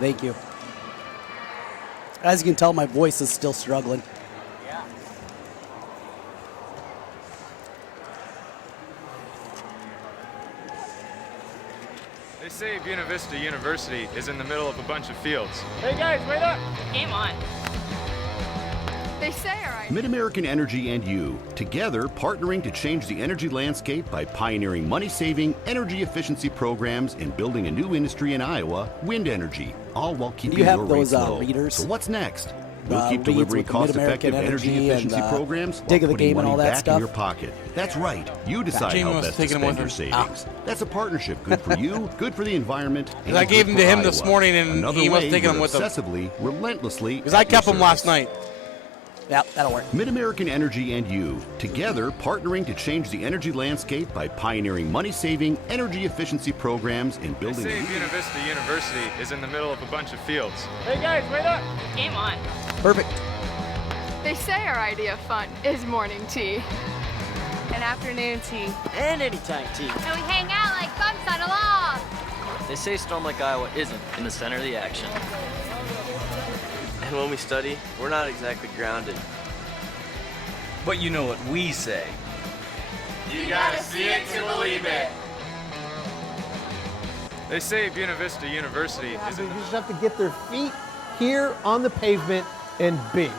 Thank you. As you can tell, my voice is still struggling. They say Buena Vista University is in the middle of a bunch of fields. Hey guys, wait up! Game on. They say all right. Mid-American Energy and you, together partnering to change the energy landscape by pioneering money-saving, energy efficiency programs and building a new industry in Iowa, wind energy, all while keeping you have your those rates low. readers? So what's next? We'll keep reads delivering with the cost-effective Mid-American energy Energy efficiency and, programs while Dig of the putting Game and money all that back stuff? in your pocket. That's right. You decide Jamie how must best have to taken him spend with your him. savings. That's a partnership good for you, good for the environment, and I gave good him to for him this Iowa. morning, and Another he must way have taken we're him with him. obsessively, relentlessly Because I at your kept him last service. night. Yep, that'll work. Mid-American Energy and you, together partnering to change the energy landscape by pioneering money-saving, energy efficiency programs and They building say Buena Vista University is in the middle of a bunch of fields. Hey guys, wait up! Game on. Perfect. They say our idea of fun is morning tea. And afternoon tea. And anytime tea. And we hang out like bumps on a log. They say Storm Lake, Iowa isn't in the center of the action. And when we study, we're not exactly grounded. But you know what we say. You gotta see it to believe it. They say Buena Vista University is They in the just have to get their feet here on the pavement and be.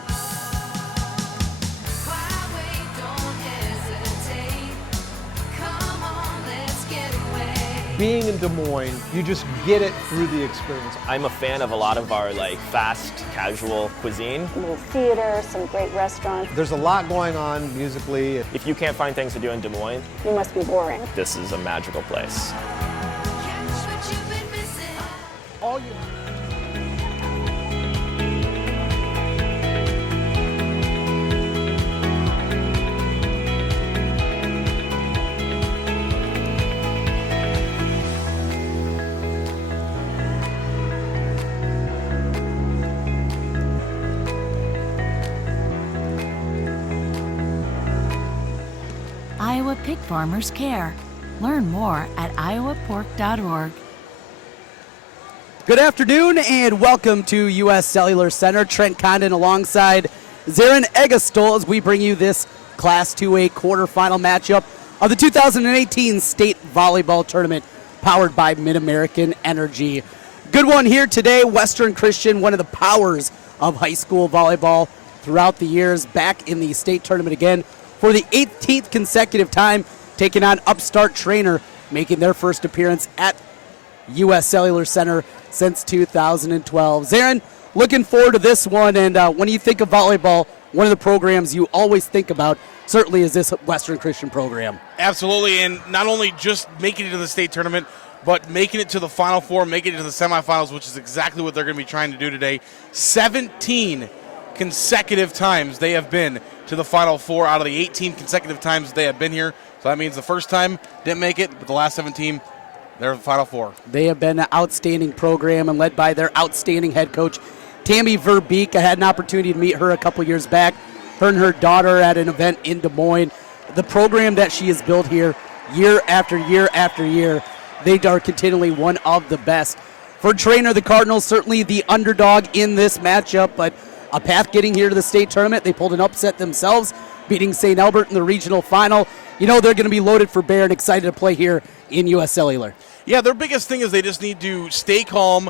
Being in Des Moines, you just get it through the experience. I'm a fan of a lot of our fast, casual cuisine. A little theater, some great restaurants. There's a lot going on musically. If you can't find things to do in Des Moines, You must be boring. this is a magical place. All you Iowa pig farmers care. Learn more at iowapork.org. Good afternoon and welcome to U.S. Cellular Center. Trent Condon alongside Zarin Egastol as we bring you this Class 2A quarterfinal matchup of the 2018 State Volleyball Tournament powered by Mid-American Energy. Good one here today. Western Christian, one of the powers of high school volleyball throughout the years, back in the state tournament again for the 18th consecutive time, taking on upstart Treynor, making their first appearance at U.S. Cellular Center since 2012. Zarin, looking forward to this one, and when you think of volleyball, one of the programs you always think about certainly is this Western Christian program. Absolutely, and not only just making it to the state tournament, but making it to the Final Four, making it to the semifinals, which is exactly what they're going to be trying to do today. 17 consecutive times they have been to the Final Four out of the 18 consecutive times they have been here. So that means the first time didn't make it, but the last 17, they're the Final Four. They have been an outstanding program and led by their outstanding head coach, Tammy Verbeek. I had an opportunity to meet her a couple years back, her and her daughter at an event in Des Moines. The program that she has built here year after year after year, they are continually one of the best. For Treynor, the Cardinals, certainly the underdog in this matchup, but a path getting here to the state tournament. They pulled an upset themselves, beating St. Albert in the regional final. You know they're going to be loaded for bear and excited to play here in U.S. Cellular. Yeah, their biggest thing is they just need to stay calm,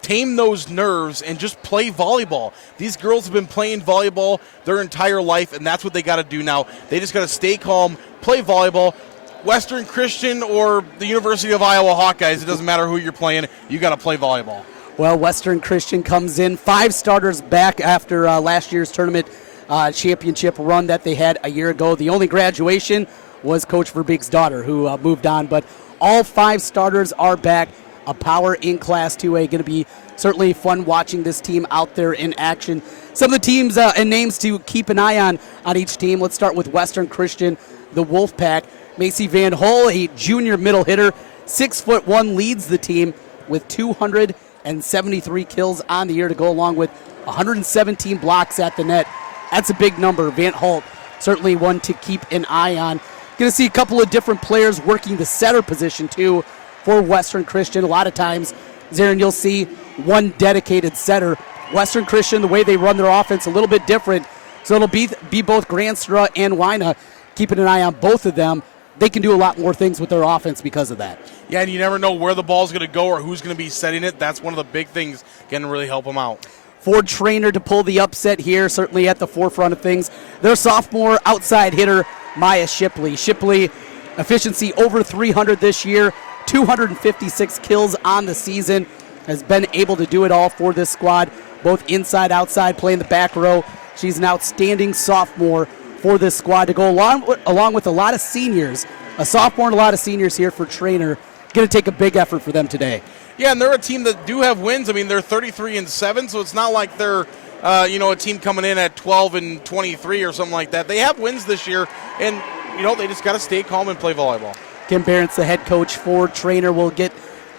tame those nerves, and just play volleyball. These girls have been playing volleyball their entire life, and that's what they got to do now. They just got to stay calm, play volleyball. Western Christian or the University of Iowa Hawkeyes, it doesn't matter who you're playing, you got to play volleyball. Well, Western Christian comes in 5 starters back after last year's tournament championship run that they had a year ago. The only graduation was Coach Verbeek's daughter, who moved on, but all 5 starters are back. A power in Class 2A. Going to be certainly fun watching this team out there in action. Some of the teams and names to keep an eye on each team. Let's start with Western Christian, the Wolfpack. Macy Van Hol, a junior middle hitter, 6'1", leads the team with 273 kills on the year to go along with 117 blocks at the net. That's a big number. Van Holt, certainly one to keep an eye on. Going to see a couple of different players working the setter position, too, for Western Christian. A lot of times, Zarin, you'll see one dedicated setter. Western Christian, the way they run their offense, a little bit different. So it'll be both Granstra and Wina. Keeping an eye on both of them. They can do a lot more things with their offense because of that. Yeah, and you never know where the ball's going to go or who's going to be setting it. That's one of the big things can really help them out. For Treynor to pull the upset here, certainly at the forefront of things. Their sophomore outside hitter, Maya Shipley. Shipley, efficiency over 300 this year, 256 kills on the season, has been able to do it all for this squad, both inside, outside, playing the back row. She's an outstanding sophomore for this squad to go along with a lot of seniors. A sophomore and a lot of seniors here for Treynor. Going to take a big effort for them today. Yeah, and they're a team that do have wins. I mean, they're 33-7, so it's not like they're a team coming in at 12-23 or something like that. They have wins this year, and they just got to stay calm and play volleyball. Kim Barrett's the head coach for Treynor. We'll get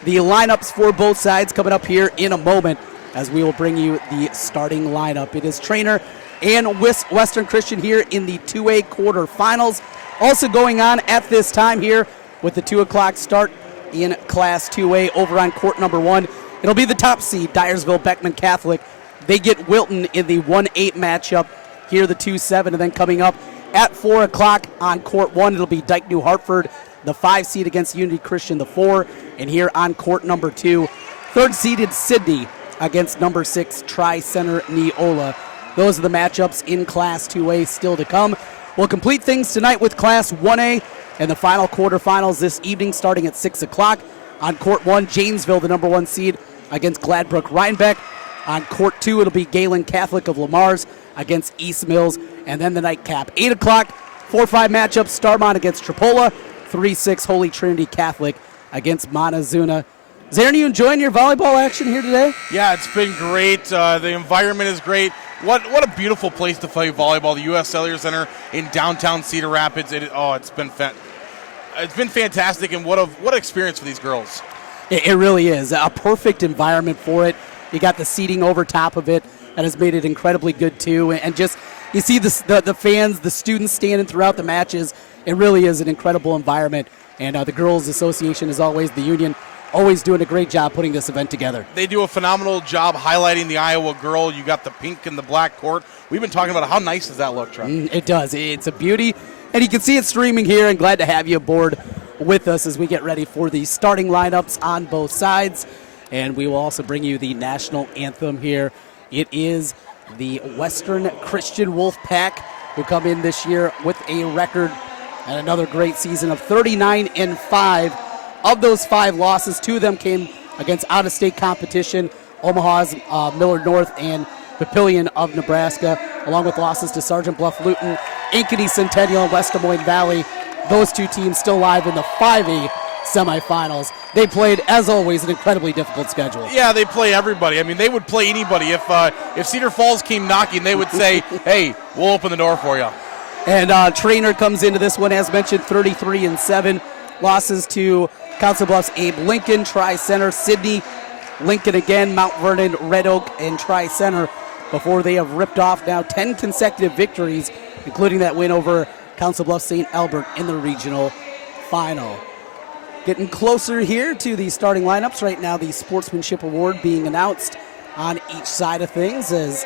the lineups for both sides coming up here in a moment as we will bring you the starting lineup. It is Treynor and Western Christian here in the 2A quarterfinals. Also going on at this time here with the 2 o'clock start in Class 2A over on court number 1. It'll be the top seed, Dyersville Beckman Catholic. They get Wilton in the 1-8 matchup. Here the 2-7, and then coming up at 4 o'clock on court 1, it'll be Dyke New Hartford, the 5 seed against Unity Christian, the 4. And here on court number 2, 3rd seeded Sydney against number 6 Tri-Center Neola. Those are the matchups in Class 2A still to come. We'll complete things tonight with Class 1A and the final quarterfinals this evening starting at 6 o'clock. On court 1, Janesville, the number 1 seed, against Gladbrook Rhinebeck. On court 2, it'll be Galen Catholic of Lamar's against East Mills. And then the nightcap, 8 o'clock, 4-5 matchup, Starmont against Tripola, 3-6 Holy Trinity Catholic against Montezuma. Zarin, you enjoying your volleyball action here today? Yeah, it's been great. The environment is great. What a beautiful place to play volleyball. The U.S. Cellular Center in downtown Cedar Rapids. It's been fantastic, and what an experience for these girls. It really is a perfect environment for it. You got the seating over top of it that has made it incredibly good too, and just you see the fans, the students standing throughout the matches. It really is an incredible environment, and the Girls Association, as always, the union, always doing a great job putting this event together. They do a phenomenal job highlighting the Iowa girl. You got the pink and the black court. We've been talking about how nice does that look, Trev? It does. It's a beauty, and you can see it streaming here, and glad to have you aboard with us as we get ready for the starting lineups on both sides. And we will also bring you the national anthem here. It is the Western Christian Wolfpack who come in this year with a record and another great season of 39-5. Of those 5 losses, 2 of them came against out-of-state competition, Omaha's Millard North and Papillion of Nebraska, along with losses to Sergeant Bluff Luton, Ankeny Centennial, and West Des Moines Valley. Those 2 teams still live in the 5A semifinals. They played, as always, an incredibly difficult schedule. Yeah, they play everybody. I mean, they would play anybody. If Cedar Falls came knocking, they would say, hey, we'll open the door for you. And Treynor comes into this one, as mentioned, 33-7. Losses to Council Bluffs Abe Lincoln, Tri-Center, Sydney, Lincoln again, Mount Vernon, Red Oak, and Tri-Center before they have ripped off now 10 consecutive victories, including that win over Council Bluffs St. Albert in the regional final. Getting closer here to the starting lineups. Right now, the Sportsmanship Award being announced on each side of things. As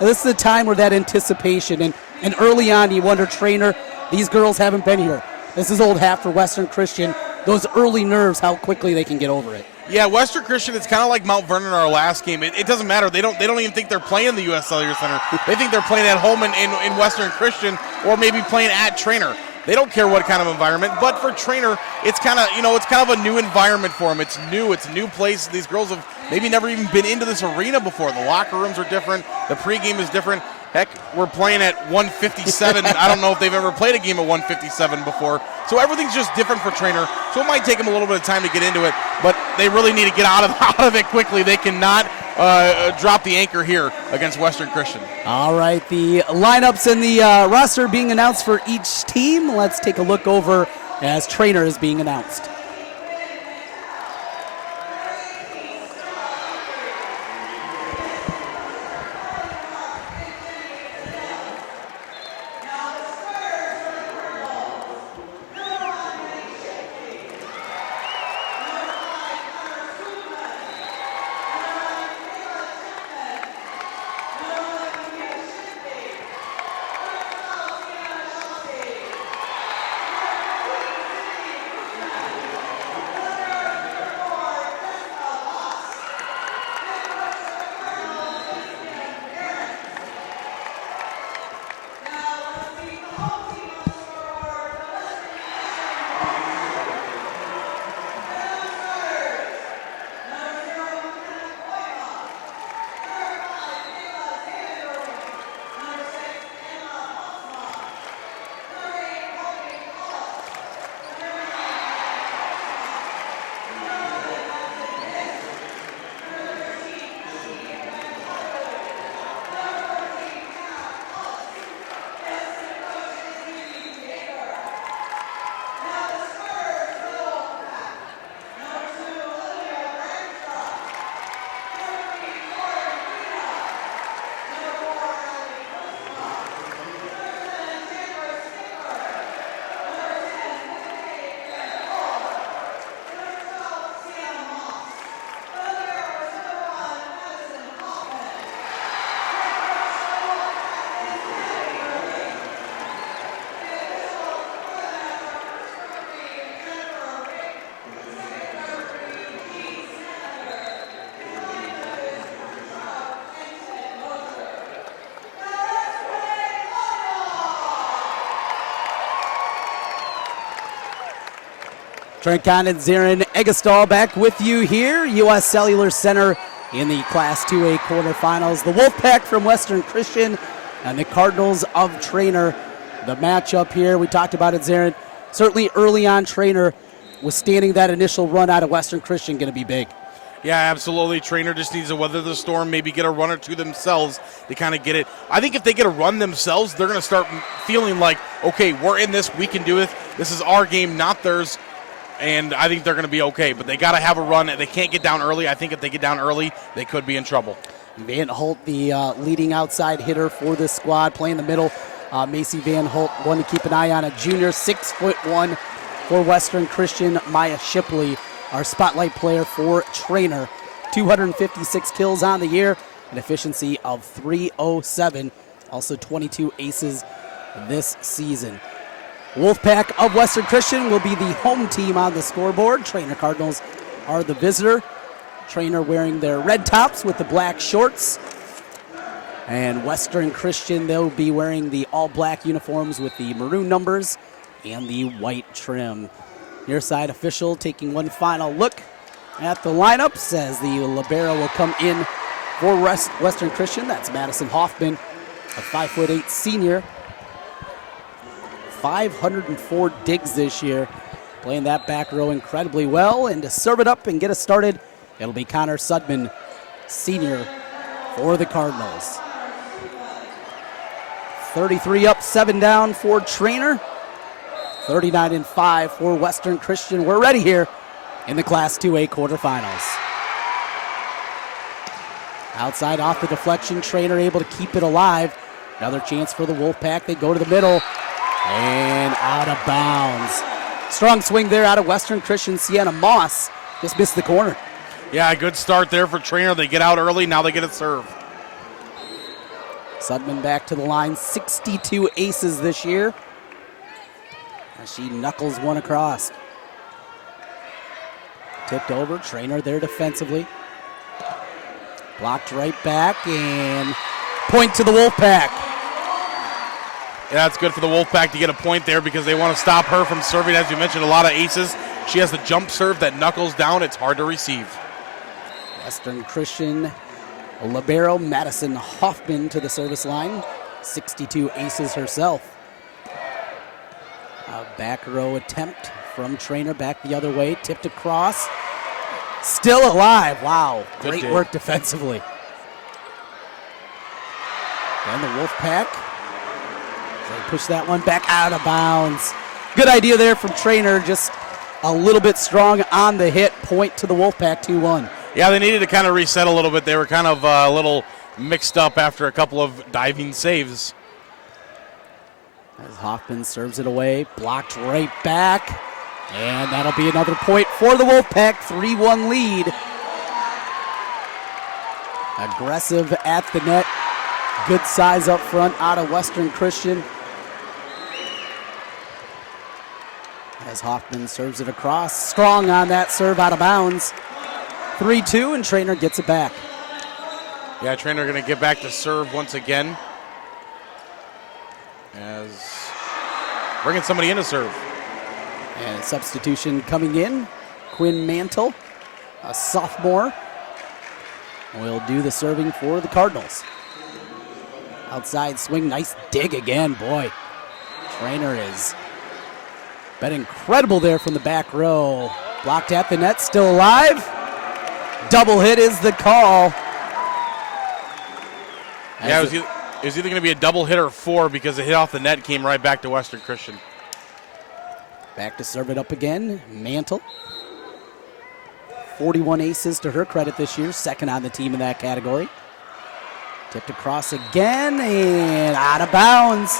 this is the time where that anticipation, and early on you wonder, Treynor, these girls haven't been here. This is old hat for Western Christian. Those early nerves, how quickly they can get over it. Yeah, Western Christian, it's kind of like Mount Vernon in our last game. It doesn't matter. They don't even think they're playing the U.S. Cellular Center. They think they're playing at home in Western Christian, or maybe playing at Treynor. They don't care what kind of environment. But for Treynor, it's kind of a new environment for them. It's new. It's a new place. These girls have maybe never even been into this arena before. The locker rooms are different. The pregame is different. Heck, we're playing at 157. I don't know if they've ever played a game at 157 before. So everything's just different for Treynor. So it might take them a little bit of time to get into it, but they really need to get out of it quickly. They cannot drop the anchor here against Western Christian. All right, the lineups and the roster being announced for each team. Let's take a look over as Treynor is being announced. Trent Kahn and Zarin Eggestall back with you here, U.S. Cellular Center in the Class 2A quarterfinals. The Wolfpack from Western Christian and the Cardinals of Treynor. The matchup here, we talked about it, Zarin. Certainly early on, Treynor withstanding that initial run out of Western Christian going to be big. Yeah, absolutely. Treynor just needs to weather the storm, maybe get a run or two themselves to kind of get it. I think if they get a run themselves, they're going to start feeling like, okay, we're in this, we can do it. This is our game, not theirs. And I think they're going to be okay, but they got to have a run. They can't get down early. I think if they get down early, they could be in trouble. Van Holt, the leading outside hitter for this squad, playing the middle. Macy Van Holt, one to keep an eye on, a junior, 6'1" for Western Christian. Maya Shipley, our spotlight player for Treynor. 256 kills on the year, an efficiency of .307. Also 22 aces this season. Wolfpack of Western Christian will be the home team on the scoreboard. Treynor Cardinals are the visitor. Treynor wearing their red tops with the black shorts. And Western Christian, they'll be wearing the all-black uniforms with the maroon numbers and the white trim. Near side official taking one final look at the lineup, says the libero will come in for Western Christian. That's Madison Hoffman, a 5'8" senior. 504 digs this year, playing that back row incredibly well. And to serve it up and get us started, it'll be Connor Sudman, senior, for the Cardinals. 33 up, 7 down for Treynor. 39-5 for Western Christian. We're ready here in the Class 2A quarterfinals. Outside off the deflection, Treynor able to keep it alive. Another chance for the Wolfpack. They go to the middle. And out of bounds. Strong swing there out of Western Christian. Sienna Moss just missed the corner. Yeah, good start there for Treynor. They get out early. Now they get it served. Sudman back to the line. 62 aces this year. As she knuckles one across. Tipped over. Treynor there defensively. Blocked right back. And point to the Wolfpack. Yeah, it's good for the Wolfpack to get a point there because they want to stop her from serving. As you mentioned, a lot of aces. She has the jump serve that knuckles down. It's hard to receive. Western Christian libero Madison Hoffman to the service line. 62 aces herself. A back row attempt from Treynor back the other way. Tipped across. Still alive. Wow. Great work defensively. And the Wolfpack. They push that one back out of bounds. Good idea there from Treynor. Just a little bit strong on the hit. Point to the Wolfpack, 2-1. Yeah, they needed to kind of reset a little bit. They were kind of a little mixed up after a couple of diving saves. As Hoffman serves it away, blocked right back. And that'll be another point for the Wolfpack, 3-1 lead. Aggressive at the net. Good size up front out of Western Christian. As Hoffman serves it across. Strong on that serve out of bounds. 3-2, and Treynor gets it back. Yeah, Treynor going to get back to serve once again. As bringing somebody in to serve. And substitution coming in. Quinn Mantle, a sophomore, will do the serving for the Cardinals. Outside swing, nice dig again, boy. Treynor is been incredible there from the back row. Blocked at the net, still alive. Double hit is the call. Yeah, it was either going to be a double hit or 4 because it hit off the net and came right back to Western Christian. Back to serve it up again, Mantle. 41 aces to her credit this year, second on the team in that category. Tipped across again and out of bounds.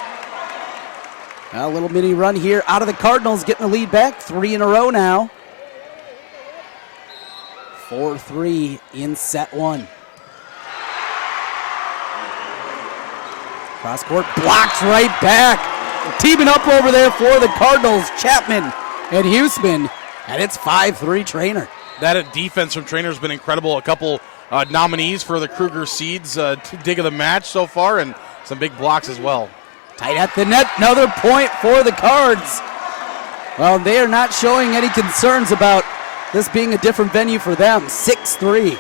A little mini run here out of the Cardinals, getting the lead back, 3 in a row now. 4-3 in set 1. Cross court, blocked right back. Teaming up over there for the Cardinals, Chapman and Huseman, and it's 5-3 Treynor. That defense from Treynor has been incredible. A couple nominees for the Kruger Seeds dig of the match so far, and some big blocks as well. Tight at the net, another point for the Cards. Well, they are not showing any concerns about this being a different venue for them. 6-3.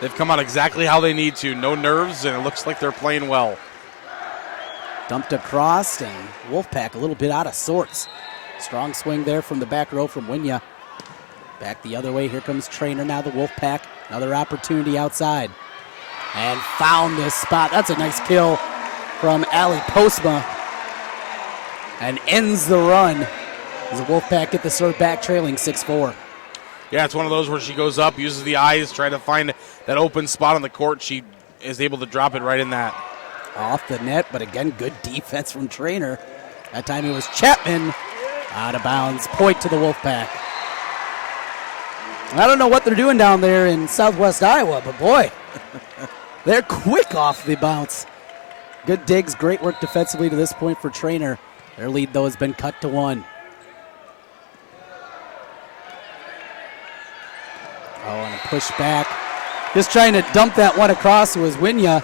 They've come out exactly how they need to. No nerves, and it looks like they're playing well. Dumped across, and Wolfpack a little bit out of sorts. Strong swing there from the back row from Winya. Back the other way. Here comes Treynor now, the Wolfpack. Another opportunity outside. And found this spot. That's a nice kill from Ali Postma. And ends the run as the Wolfpack get the serve back, trailing 6-4. Yeah, it's one of those where she goes up, uses the eyes, try to find that open spot on the court. She is able to drop it right in that. Off the net, but again, good defense from Treynor. That time it was Chapman. Out of bounds. Point to the Wolfpack. I don't know what they're doing down there in southwest Iowa, but boy, they're quick off the bounce. Good digs, great work defensively to this point for Treynor. Their lead, though, has been cut to 1. Oh, and a push back. Just trying to dump that one across was Winya.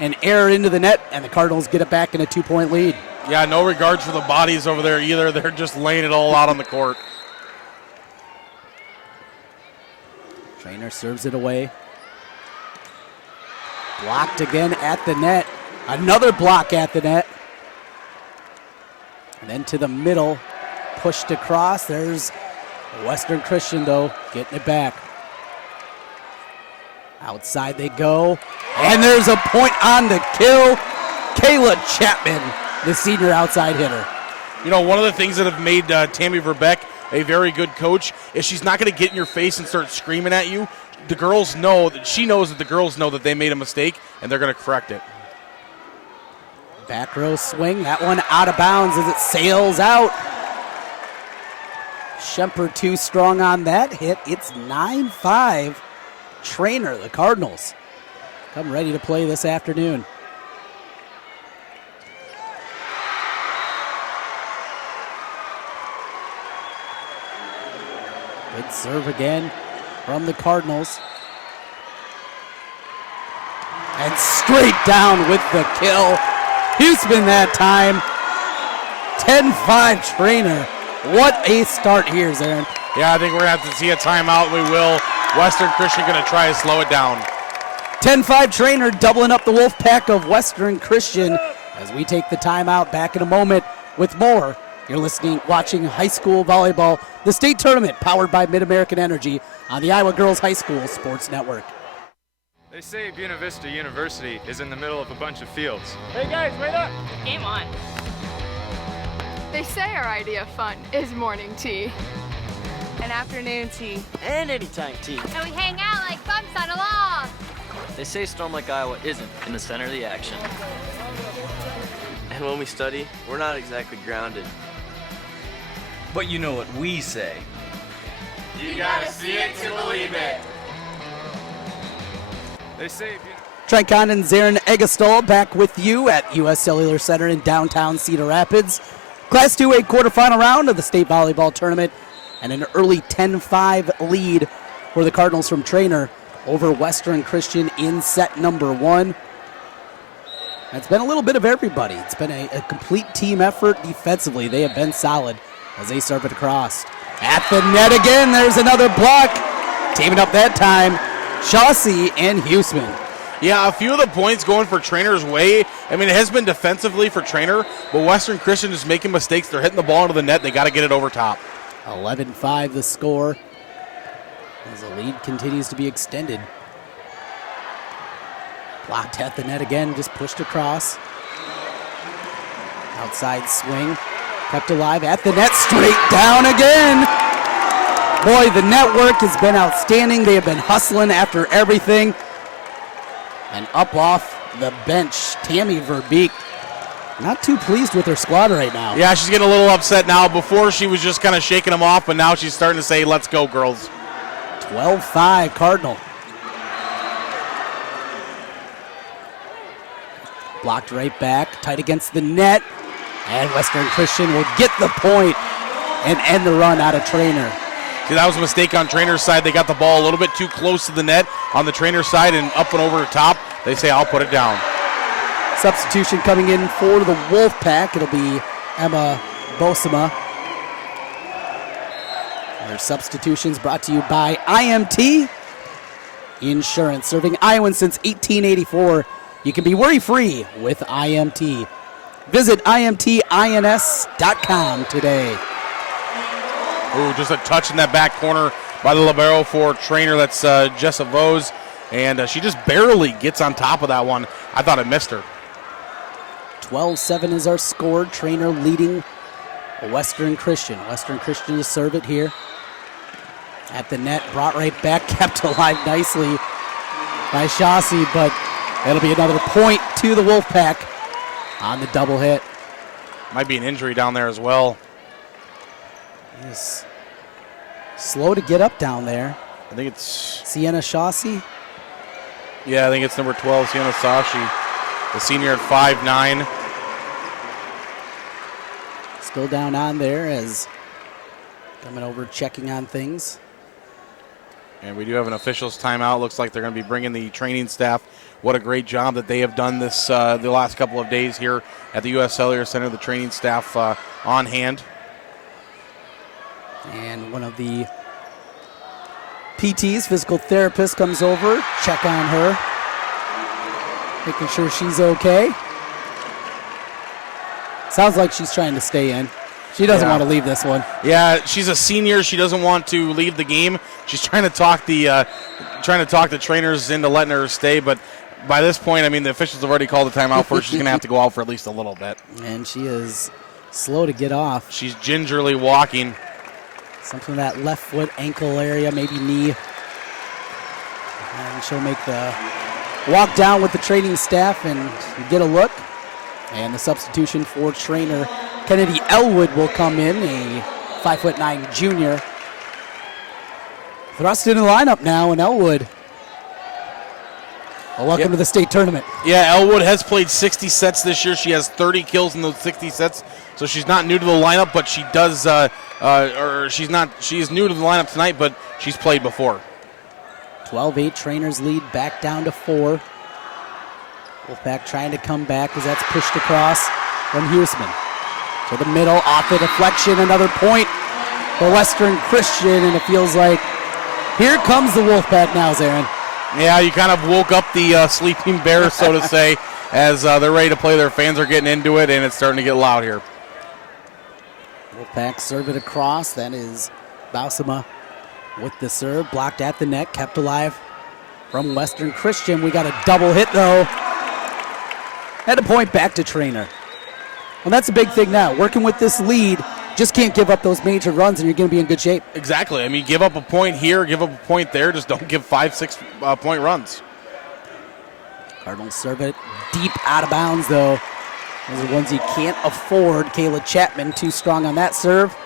An error into the net, and the Cardinals get it back in a 2-point lead. Yeah, no regards for the bodies over there either. They're just laying it all out on the court. Treynor serves it away. Blocked again at the net. Another block at the net. And then to the middle. Pushed across. There's Western Christian, though, getting it back. Outside they go. And there's a point on the kill. Kayla Chapman, the senior outside hitter. You know, one of the things that have made Tammy Verbeck a very good coach is she's not going to get in your face and start screaming at you. The girls know that she knows that the girls know that they made a mistake, and they're going to correct it. Back row swing. That one out of bounds as it sails out. Schemper too strong on that hit. It's 9-5. Treynor, the Cardinals, come ready to play this afternoon. Good serve again from the Cardinals. And straight down with the kill. Huseman that time. 10-5 Treynor. What a start here, Zarin. Yeah, I think we're going to have to see a timeout. We will. Western Christian going to try to slow it down. 10-5 Treynor doubling up the Wolfpack of Western Christian as we take the timeout. Back in a moment with more. You're watching high school volleyball, the state tournament powered by Mid-American Energy on the Iowa Girls High School Sports Network. They say Buena Vista University is in the middle of a bunch of fields. Hey guys, wait up! Game on. They say our idea of fun is morning tea, and afternoon tea, And anytime tea. And we hang out like bumps on a log. They say Storm Lake, Iowa isn't in the center of the action. And when we study, we're not exactly grounded. But you know what we say. You gotta see it to believe it. They say Tricon and Zarin Egestol back with you at U.S. Cellular Center in downtown Cedar Rapids. Class 2A quarterfinal round of the state volleyball tournament, and an early 10-5 lead for the Cardinals from Treynor over Western Christian in set number 1. It's been a little bit of everybody. It's been a complete team effort defensively. They have been solid as they serve it across. At the net again, there's another block. Teaming up that time, Chauncey and Huseman. Yeah, a few of the points going for Treynor's way. I mean, it has been defensively for Treynor, but Western Christian is making mistakes. They're hitting the ball into the net. They got to get it over top. 11-5 the score as the lead continues to be extended. Blocked at the net again, just pushed across. Outside swing, kept alive at the net, straight down again. Boy, the network has been outstanding. They have been hustling after everything. And up off the bench, Tammy Verbeek, not too pleased with her squad right now. Yeah, she's getting a little upset now. Before she was just kind of shaking them off, but now she's starting to say, let's go, girls. 12-5 Cardinal. Blocked right back, tight against the net. And Western Christian will get the point and end the run out of Treynor. See, that was a mistake on Treynor's side. They got the ball a little bit too close to the net on the Treynor side and up and over the top. They say, I'll put it down. Substitution coming in for the Wolfpack. It'll be Emma Bosema Our substitutions brought to you by IMT Insurance, serving Iowans since 1884. You can be worry-free with IMT. Visit IMTINS.com today. Ooh, just a touch in that back corner by the libero for Treynor. That's IGHSAU. And she just barely gets on top of that one. I thought it missed her. 12-7 is our score. Treynor leading Western Christian. Western Christian to serve it here. At the net, brought right back, kept alive nicely by IGHSAU, but it'll be another point to the Wolfpack on the double hit. Might be an injury down there as well. He's slow to get up down there. I think it's Sienna IGHSAU. Yeah, I think it's number 12, Sienna IGHSAU, the senior at 5'9". Still down on there as coming over checking on things. And we do have an officials timeout. Looks like they're going to be bringing the training staff. What a great job that they have done this the last couple of days here at the U.S. Cellular Center. The training staff on hand. And one of the PTs, physical therapist, comes over, check on her, making sure she's okay. Sounds like she's trying to stay in. She doesn't want to leave this one. Yeah, she's a senior. She doesn't want to leave the game. She's trying to talk the trainers into letting her stay, but by this point, I mean, the officials have already called the timeout for her. She's going to have to go out for at least a little bit. And she is slow to get off. She's gingerly walking. Something in that left foot, ankle area, maybe knee. And she'll make the walk down with the training staff and get a look. And the substitution for Treynor, Kennedy Elwood, will come in, a 5'9" junior. Thrust in the lineup now, and Elwood. Well, welcome to the state tournament. Yeah, Elwood has played 60 sets this year. She has 30 kills in those 60 sets, so she's not new to the lineup, but she does, she is new to the lineup tonight, but she's played before. 12-8, Treynor's lead back down to 4. Wolfpack trying to come back as that's pushed across from Huseman. To the middle, off the deflection, another point for Western Christian, and it feels like here comes the Wolfpack now, Zarin. Yeah, you kind of woke up the sleeping bear, so to say, as they're ready to play. Their fans are getting into it, and it's starting to get loud here. Wolfpack serve it across. That is Bausema with the serve, blocked at the net, kept alive from Western Christian. We got a double hit, though. Had a point back to Treynor. Well, that's a big thing now. Working with this lead, just can't give up those major runs, and you're going to be in good shape. Exactly. I mean, give up a point here, give up a point there. Just don't give 5-6 point runs. Cardinals serve it deep out of bounds, though. Those are ones you can't afford. Kayla Chapman too strong on that serve.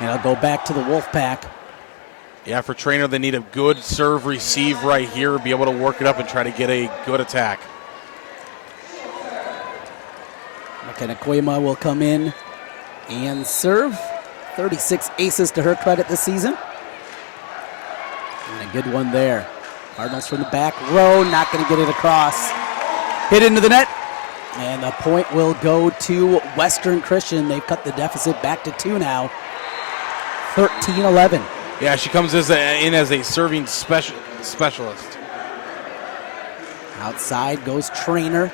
And I'll go back to the Wolfpack. Yeah, for Treynor, they need a good serve receive right here, be able to work it up and try to get a good attack. McKenna Koyama will come in and serve. 36 aces to her credit this season. And a good one there. Cardinals from the back row, not going to get it across. Hit into the net. And the point will go to Western Christian. They've cut the deficit back to 2 now. 13-11. Yeah, she comes in as a serving specialist. Outside goes Treynor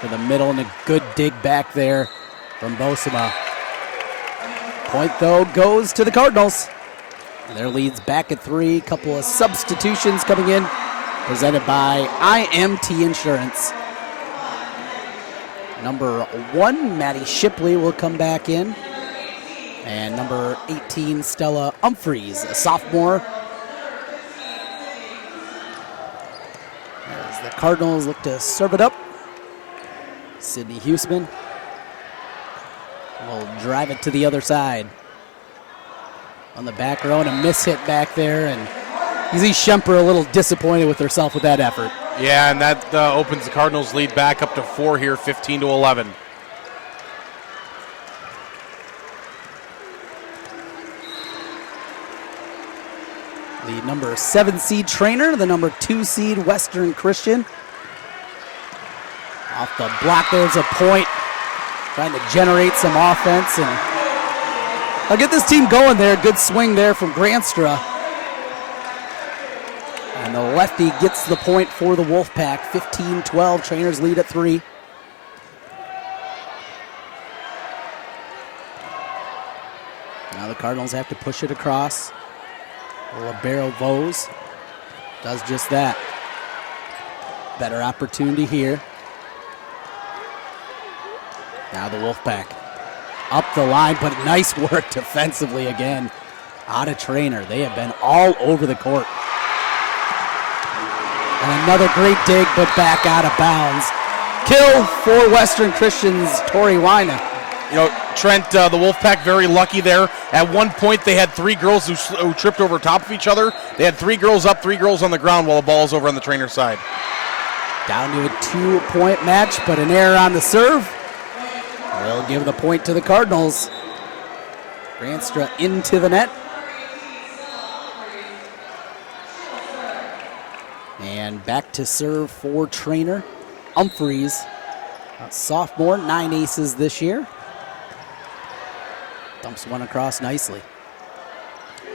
for the middle, and a good dig back there from Bausema. Point, though, goes to the Cardinals. Their lead's back at 3. Couple of substitutions coming in, presented by IMT Insurance. Number 1, Maddie Shipley, will come back in. And number 18, Stella Humphreys, a sophomore. As the Cardinals look to serve it up. Sydney Huseman will drive it to the other side. On the back row, and a mishit back there. And you see Schemper a little disappointed with herself with that effort. Yeah, and that opens the Cardinals' lead back up to 4 here, 15-11. The number 7 seed Treynor, the number 2 seed Western Christian. Off the block, there's a point. Trying to generate some offense, and I'll get this team going there. Good swing there from Granstra. And the lefty gets the point for the Wolfpack. 15-12, Treynor's lead at 3. Now the Cardinals have to push it across. Libero Vose does just that. Better opportunity here. Now the Wolfpack up the line, but nice work defensively again out of Treynor. They have been all over the court. And another great dig, but back out of bounds. Kill for Western Christian's Tori Weina. You know, Trent, the Wolfpack very lucky there. At one point, they had 3 girls who tripped over top of each other. They had 3 girls up, 3 girls on the ground while the ball's over on the Treynor side. Down to a 2-point match, but an error on the serve will give the point to the Cardinals. Granstra into the net. And back to serve for Treynor. Humphreys, a sophomore, 9 aces this year. Dumps one across nicely.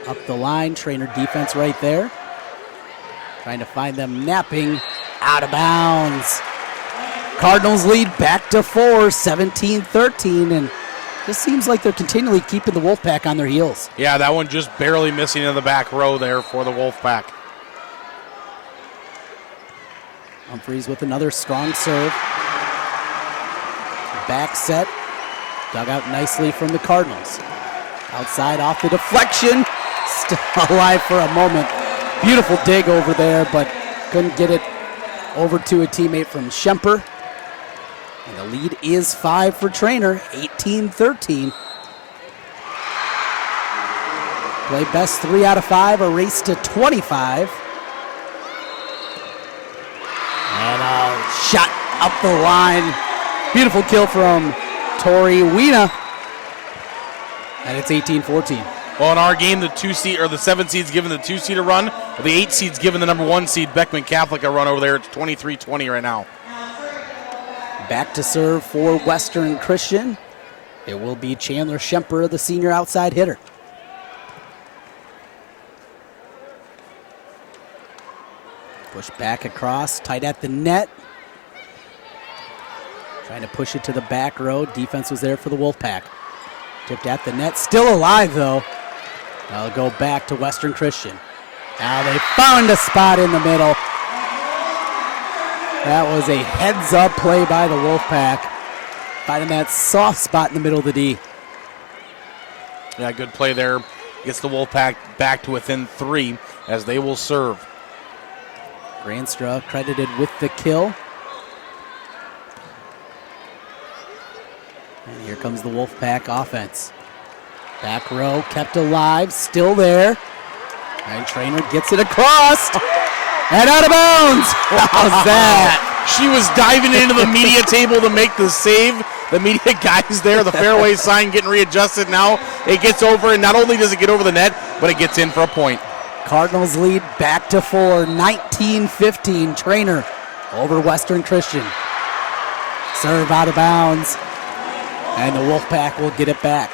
Up the line, Treynor defense right there. Trying to find them napping, out of bounds. Cardinals lead back to 4, 17-13, and this seems like they're continually keeping the Wolfpack on their heels. Yeah, that one just barely missing in the back row there for the Wolfpack. Humphreys with another strong serve. Back set, dug out nicely from the Cardinals. Outside off the deflection, still alive for a moment. Beautiful dig over there, but couldn't get it over to a teammate from Schemper. And the lead is 5 for Treynor, 18-13. Play best 3 out of 5, a race to 25. And a shot up the line. Beautiful kill from Tori Weina. And it's 18-14. Well, in our game, the 2 seed or the 7 seed's giving the 2 seed a run. Well, the 8 seed's giving the number 1 seed Beckman Catholic a run over there. It's 23-20 right now. Back to serve for Western Christian. It will be Chandler Schemper, the senior outside hitter. Push back across, tight at the net. Trying to push it to the back row. Defense was there for the Wolfpack. Tipped at the net, still alive though. They'll go back to Western Christian. Now they found a spot in the middle. That was a heads-up play by the Wolfpack, finding that soft spot in the middle of the D. Yeah, good play there. Gets the Wolfpack back to within 3 as they will serve. Granstra credited with the kill. And here comes the Wolfpack offense. Back row kept alive, still there. And Treynor gets it across. And out of bounds. How's that? She was diving into the media table to make the save. The media guys there, the fairway sign getting readjusted now. It gets over, and not only does it get over the net, but it gets in for a point. Cardinals lead back to 4, 19-15. Treynor over Western Christian. Serve out of bounds. And the Wolfpack will get it back.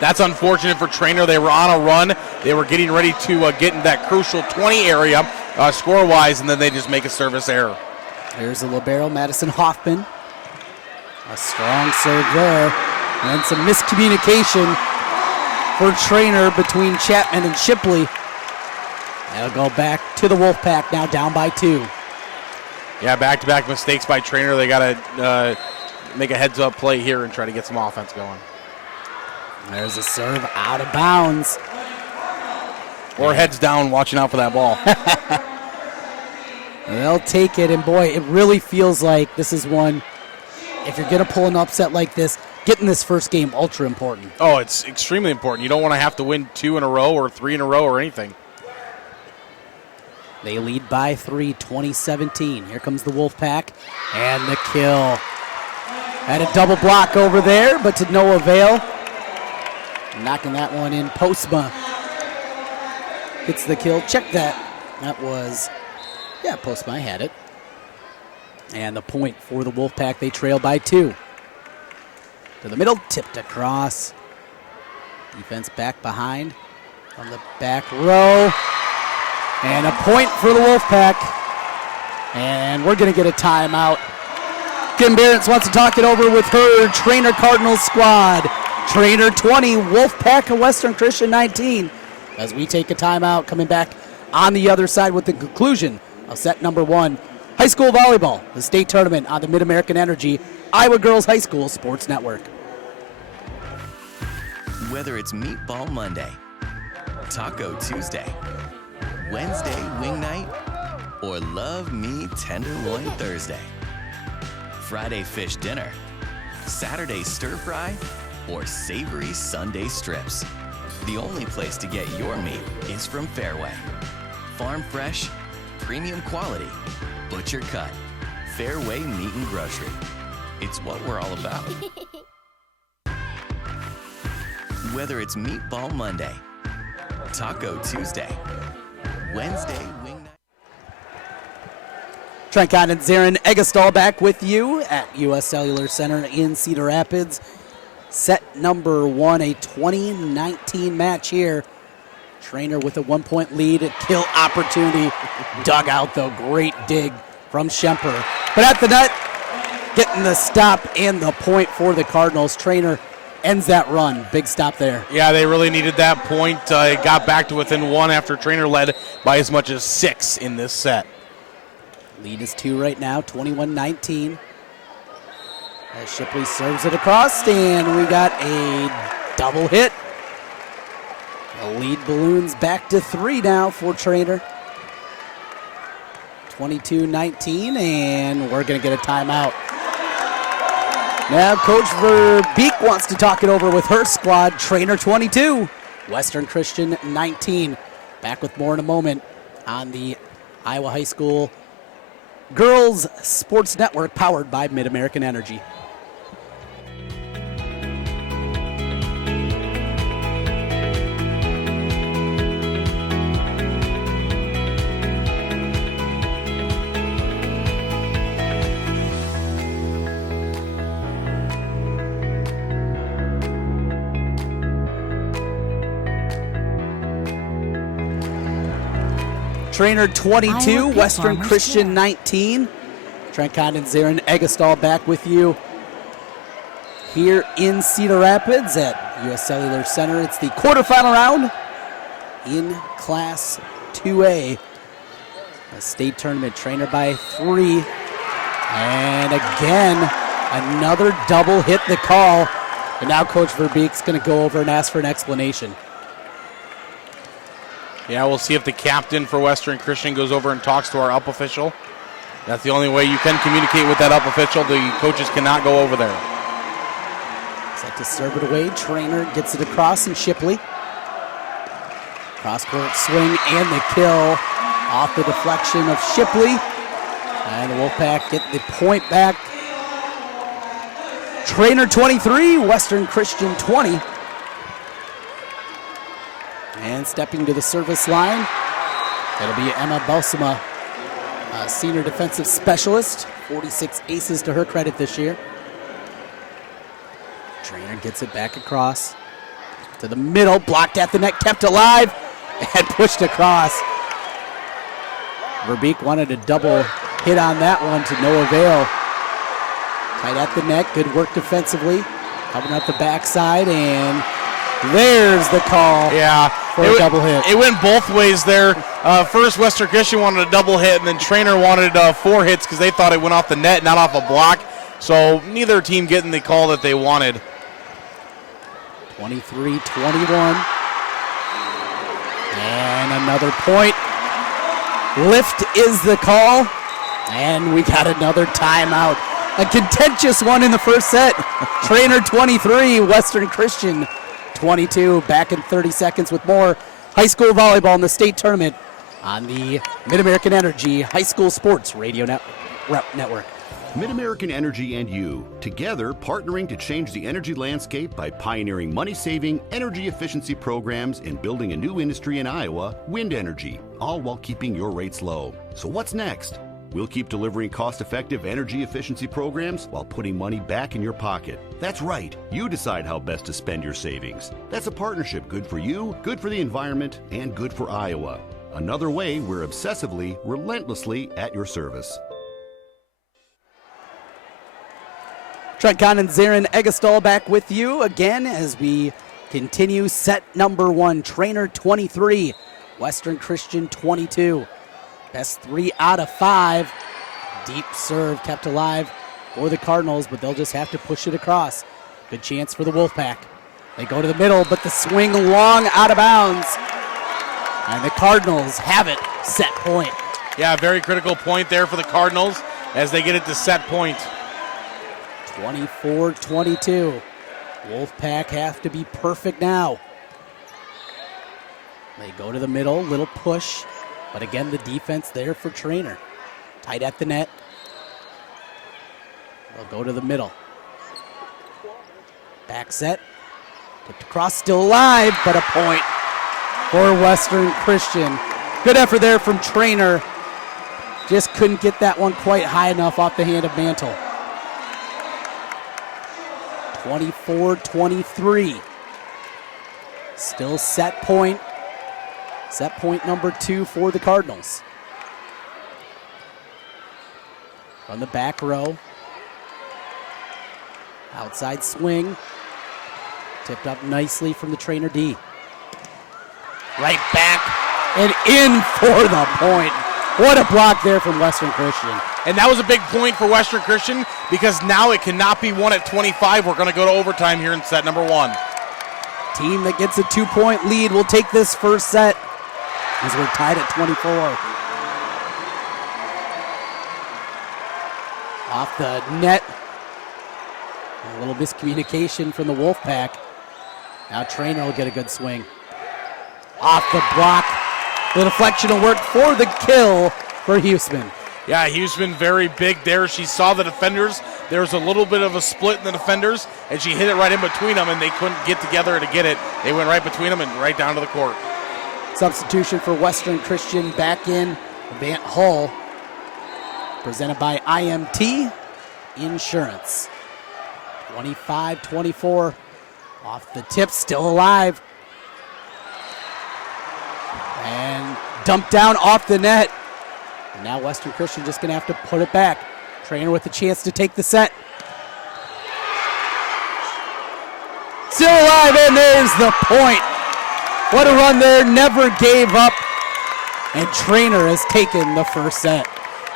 That's unfortunate for Treynor. They were on a run. They were getting ready to get in that crucial 20 area score-wise, and then they just make a service error. Here's the libero, Madison Hoffman. A strong serve there. And then some miscommunication for Treynor between Chapman and Shipley. They'll go back to the Wolfpack, now down by 2. Yeah, back-to-back mistakes by Treynor. They got to make a heads-up play here and try to get some offense going. There's a serve out of bounds. Or heads down, watching out for that ball. They'll take it, and boy, it really feels like this is one, if you're going to pull an upset like this, getting this first game ultra important. Oh, it's extremely important. You don't want to have to win 2 in a row or 3 in a row or anything. They lead by 3, 20-17. Here comes the Wolfpack, and the kill. Had a double block over there, but to no avail. Knocking that one in. Postma gets the kill. Check that. That was, yeah, Postma had it. And the point for the Wolfpack. They trail by 2. To the middle, tipped across. Defense back behind on the back row. And a point for the Wolfpack. And we're going to get a timeout. Kim Behrens wants to talk it over with her Treynor Cardinals squad. Treynor 20, Wolfpack of Western Christian 19. As we take a timeout, coming back on the other side with the conclusion of set number 1. High school volleyball, the state tournament on the Mid-American Energy Iowa Girls High School Sports Network. Whether it's Meatball Monday, Taco Tuesday, Wednesday Wing Night, or Love Me Tenderloin Thursday, Friday Fish Dinner, Saturday Stir Fry, or Savory Sunday Strips, the only place to get your meat is from Fairway. Farm fresh, premium quality, butcher cut, Fairway Meat and Grocery. It's what we're all about. Whether it's Meatball Monday, Taco Tuesday, Wednesday Wing Night. Trent Cotton and Zarin Eggestall back with you at U.S. Cellular Center in Cedar Rapids. Set number 1, a 2019 match here. Treynor with a 1-point lead, a kill opportunity. Dug out though, great dig from Schemper. But at the net, getting the stop and the point for the Cardinals. Treynor ends that run. Big stop there. Yeah, they really needed that point. It got back to within 1 after Treynor led by as much as 6 in this set. Lead is 2 right now, 21-19. As Shipley serves it across, and we got a double hit. The lead balloons back to 3 now for Treynor. 22-19, and we're going to get a timeout. Now Coach Verbeek wants to talk it over with her squad. Treynor 22, Western Christian 19. Back with more in a moment on the Iowa High School Girls Sports Network, powered by Mid-American Energy. Treynor 22, Western Christian 19. Trent Cotton and Zarin Eggestall back with you here in Cedar Rapids at U.S. Cellular Center. It's the quarterfinal round in Class 2A. A state tournament. Treynor by 3. And again, another double hit the call. And now Coach Verbeek's going to go over and ask for an explanation. Yeah, we'll see if the captain for Western Christian goes over and talks to our up official. That's the only way you can communicate with that up official. The coaches cannot go over there. Set to serve it away. Treynor gets it across, and Shipley. Cross-court swing and the kill off the deflection of Shipley. And the Wolfpack get the point back. Treynor 23, Western Christian 20. And stepping to the service line, it'll be Emma Balsama, senior defensive specialist. 46 aces to her credit this year. Treynor gets it back across to the middle, blocked at the net, kept alive, and pushed across. Verbeek wanted a double hit on that one to no avail. Tight at the net, good work defensively. Coming up the backside, and there's the call. Yeah, for a double hit. It went both ways there. First, Western Christian wanted a double hit, and then Treynor wanted 4 hits because they thought it went off the net, not off a block. So neither team getting the call that they wanted. 23-21. And another point. Lift is the call. And we got another timeout. A contentious one in the first set. Treynor 23, Western Christian 22. Back in 30 seconds with more high school volleyball in the state tournament on the Mid-American Energy High School Sports Radio Network. Mid-American Energy and you, together partnering to change the energy landscape by pioneering money-saving, energy efficiency programs and building a new industry in Iowa, wind energy, all while keeping your rates low. So what's next? We'll keep delivering cost-effective energy efficiency programs while putting money back in your pocket. That's right. You decide how best to spend your savings. That's a partnership good for you, good for the environment, and good for Iowa. Another way we're obsessively, relentlessly at your service. Trent Kahn and Zarin Eggestall back with you again as we continue set number 1. Treynor 23, Western Christian 22. Best 3 out of 5. Deep serve kept alive for the Cardinals, but they'll just have to push it across. Good chance for the Wolfpack. They go to the middle, but the swing long out of bounds. And the Cardinals have it, set point. Yeah, very critical point there for the Cardinals as they get it to set point. 24-22. Wolfpack have to be perfect now. They go to the middle, little push, but again, the defense there for Treynor. Tight at the net. They'll go to the middle. Back set. Tipped across, still alive, but a point for Western Christian. Good effort there from Treynor. Just couldn't get that one quite high enough off the hand of Mantle. 24-23. Still set point. Set point number 2 for the Cardinals. On the back row. Outside swing. Tipped up nicely from the Treynor D. Right back and in for the point. What a block there from Western Christian. And that was a big point for Western Christian because now it cannot be won at 25. We're going to go to overtime here in set number 1. Team that gets a 2-point lead will take this first set as we're tied at 24. Off the net. A little miscommunication from the Wolfpack. Now Treynor will get a good swing. Off the block. The deflection will work for the kill for Huseman. Yeah, Huseman very big there. She saw the defenders. There was a little bit of a split in the defenders, and she hit it right in between them, and they couldn't get together to get it. They went right between them and right down to the court. Substitution for Western Christian back in Van Hull. Presented by IMT Insurance. 25-24. Off the tip, still alive. And dumped down off the net. And now Western Christian just going to have to put it back. Treynor with the chance to take the set. Still alive, and there's the point. What a run there, never gave up. And Treynor has taken the first set.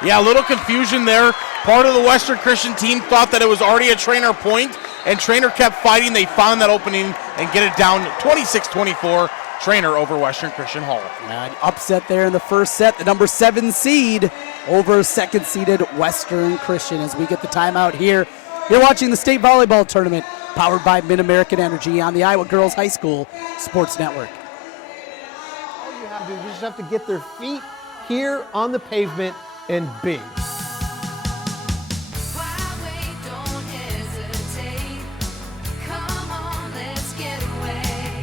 Yeah, a little confusion there. Part of the Western Christian team thought that it was already a Treynor point, and Treynor kept fighting. They found that opening and get it down 26-24. Treynor over Western Christian Hall. An upset there in the first set. The number 7 seed over second-seeded Western Christian as we get the timeout here. You're watching the state volleyball tournament powered by Mid-American Energy on the Iowa Girls High School Sports Network. All you have to do is just have to get their feet here on the pavement and bing.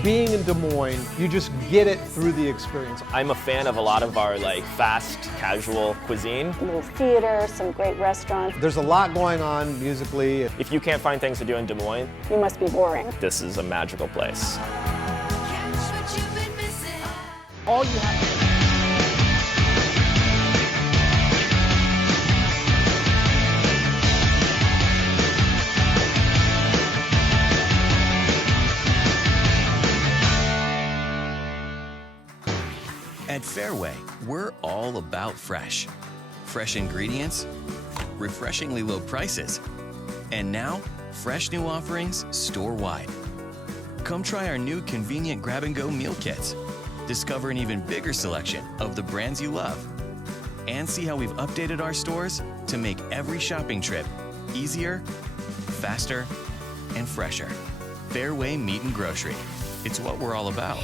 Being in Des Moines, you just get it through the experience. I'm a fan of a lot of our fast, casual cuisine. A little theater, some great restaurants. There's a lot going on musically. If you can't find things to do in Des Moines, You must be boring. this is a magical place. All you have to do. At Fairway, we're all about fresh. Fresh ingredients, refreshingly low prices, and now, fresh new offerings store-wide. Come try our new convenient grab-and-go meal kits. Discover an even bigger selection of the brands you love. And see how we've updated our stores to make every shopping trip easier, faster, and fresher. Fairway Meat and Grocery. It's what we're all about.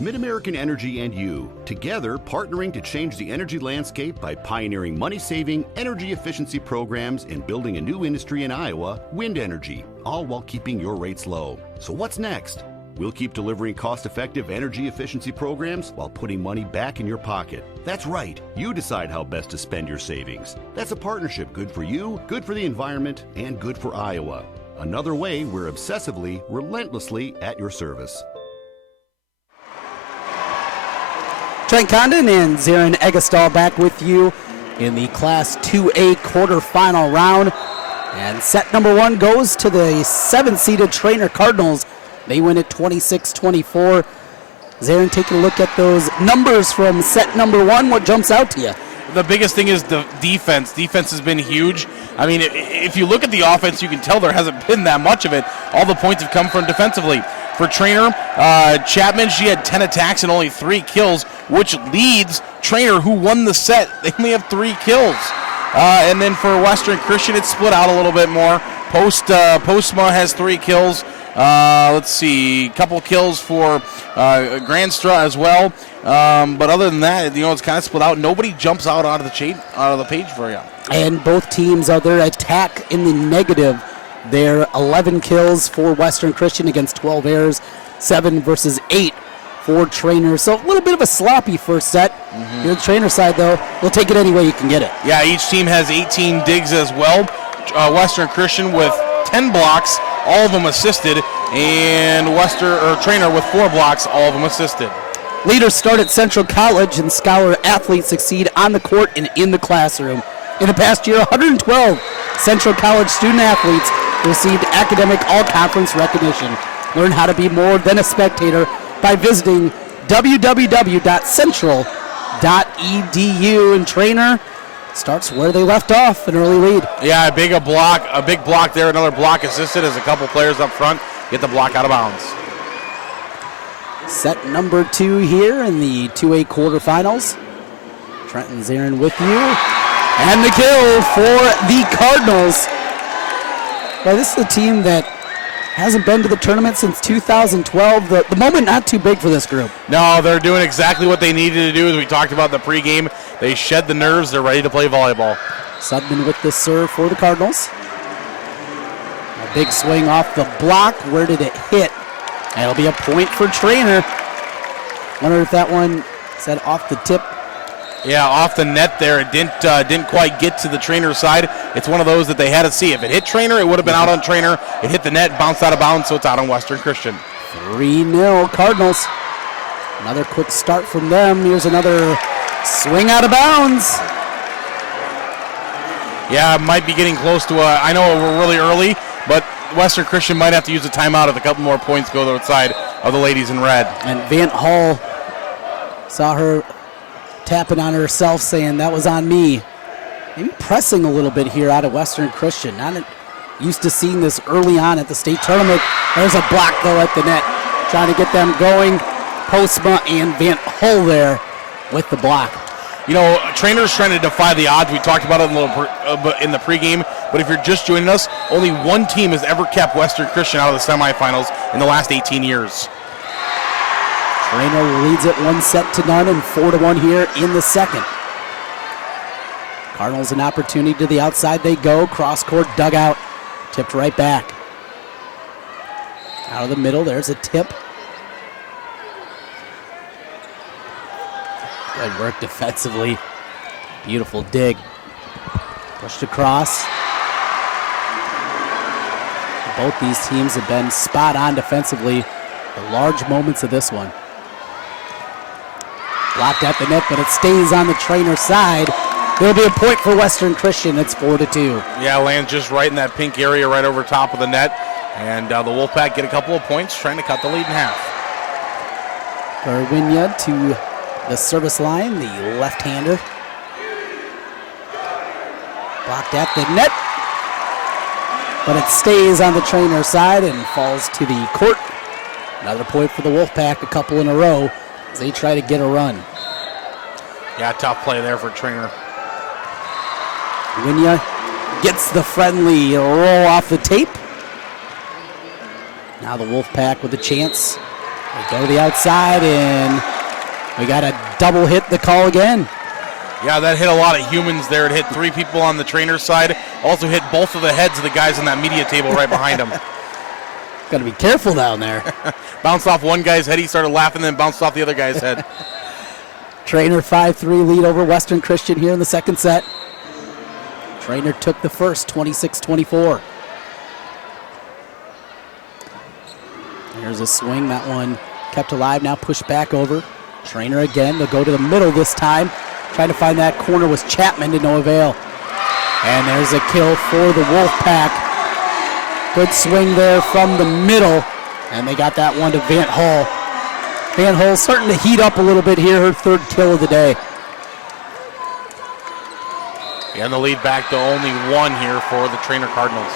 Mid-American Energy and you, together partnering to change the energy landscape by pioneering money-saving, energy efficiency programs and building a new industry in Iowa, wind energy, all while keeping your rates low. So what's next? We'll keep delivering cost-effective energy efficiency programs while putting money back in your pocket. That's right. You decide how best to spend your savings. That's a partnership good for you, good for the environment, and good for Iowa. Another way we're obsessively, relentlessly at your service. Trent Condon and Zarin Eggestall back with you in the Class 2A quarterfinal round. And set number 1 goes to the 7th-seeded Treynor Cardinals. They win it 26-24. Zarin, taking a look at those numbers from set number 1. What jumps out to you? The biggest thing is the defense. Defense has been huge. I mean, if you look at the offense, you can tell there hasn't been that much of it. All the points have come from defensively. For Treynor, Chapman, she had 10 attacks and only 3 kills, which leads Treynor, who won the set. They only have 3 kills. And then for Western Christian, it's split out a little bit more. Postma has 3 kills. Let's see, a couple kills for Granstra as well. But other than that, it's kind of split out. Nobody jumps out of the page for you. And both teams are their attack in the negative. They're 11 kills for Western Christian against 12 errors, 7 versus 8 for Treynor. So a little bit of a sloppy first set. You're the Treynor side, though. We'll take it any way you can get it. Yeah, each team has 18 digs as well. Western Christian with 10 blocks, all of them assisted, and Treynor with 4 blocks, all of them assisted. Leaders start at Central College, and scholar athletes succeed on the court and in the classroom. In the past year, 112 Central College student athletes received academic all-conference recognition. Learn how to be more than a spectator by visiting www.central.edu. And Treynor starts where they left off, an early lead. Yeah, a big block there, another block assisted as a couple players up front get the block out of bounds. Set number 2 here in the 2A quarterfinals. Trent and Zarin with you. And the kill for the Cardinals. Well, this is a team that hasn't been to the tournament since 2012. The moment not too big for this group. No, they're doing exactly what they needed to do, as we talked about in the pregame. They shed the nerves. They're ready to play volleyball. Sudman with the serve for the Cardinals. A big swing off the block. Where did it hit? That'll be a point for Treynor. Wonder if that one said off the tip. Yeah, off the net there. It didn't quite get to the Treynor side. It's one of those that they had to see. If it hit Treynor, it would have been out on Treynor. It hit the net, bounced out of bounds, so it's out on Western Christian. 3-0 Cardinals. Another quick start from them. Here's another swing out of bounds. Yeah, might be getting close to I know we're really early, but Western Christian might have to use a timeout if a couple more points go to the side of the ladies in red. And Van Hall saw her tapping on herself, saying that was on me. Maybe pressing a little bit here out of Western Christian. Not used to seeing this early on at the state tournament. There's a block, though, at the net. Trying to get them going. Postma and Van Hall there with the block. Treynor's trying to defy the odds. We talked about it in the pregame, but if you're just joining us, only one team has ever kept Western Christian out of the semifinals in the last 18 years. Treynor leads it 1-0 and 4-1 here in the second. Cardinals an opportunity to the outside they go. Cross-court dugout. Tipped right back. Out of the middle, there's a tip. Good work defensively. Beautiful dig. Pushed across. Both these teams have been spot on defensively. The large moments of this one. Blocked at the net, but it stays on the Treynor side. There'll be a point for Western Christian. It's 4-2. Yeah, lands just right in that pink area right over top of the net. And the Wolfpack get a couple of points, trying to cut the lead in half. Garwinia to the service line, the left-hander. Blocked at the net, but it stays on the Treynor side and falls to the court. Another point for the Wolfpack, a couple in a row as they try to get a run. Yeah, tough play there for Treynor. Garwinia gets the friendly roll off the tape. Now the Wolfpack with a chance. They go to the outside, and we got a double hit, the call again. Yeah, that hit a lot of humans there. It hit 3 people on the Treynor side. Also hit both of the heads of the guys on that media table right behind them. Got to be careful down there. Bounced off one guy's head. He started laughing, then bounced off the other guy's head. Treynor 5-3 lead over Western Christian here in the second set. Treynor took the first, 26-24. Here's a swing. That one kept alive, now pushed back over. Treynor again. They'll go to the middle this time. Trying to find that corner was Chapman to no avail. And there's a kill for the Wolfpack. Good swing there from the middle. And they got that one to Van Hull. Van Hull starting to heat up a little bit here, her third kill of the day. And the lead back to only one here for the Treynor Cardinals.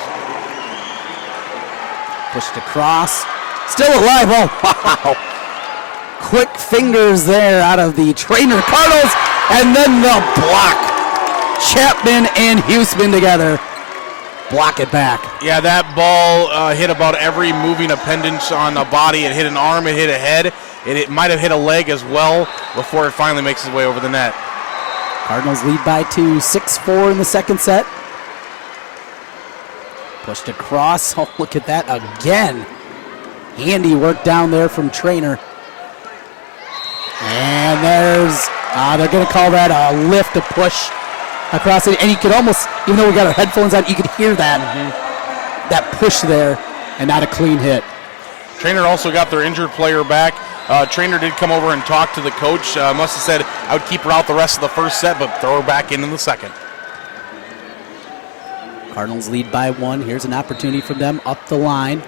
Pushed across. Still alive. Oh, wow. Quick fingers there out of the Treynor Cardinals. And then the block. Chapman and Huseman together. Block it back. Yeah, that ball hit about every moving appendage on the body. It hit an arm, it hit a head. It might have hit a leg as well before it finally makes its way over the net. Cardinals lead by 2, 6-4 in the second set. Pushed across. Oh, look at that again. Handy work down there from Treynor. And there's, they're going to call that a lift, a push across it. And you could almost, even though we got our headphones on, you could hear that, that push there, and not a clean hit. Treynor also got their injured player back. Treynor did come over and talk to the coach. Must have said, I would keep her out the rest of the first set, but throw her back in the second. Cardinals lead by 1. Here's an opportunity for them up the line.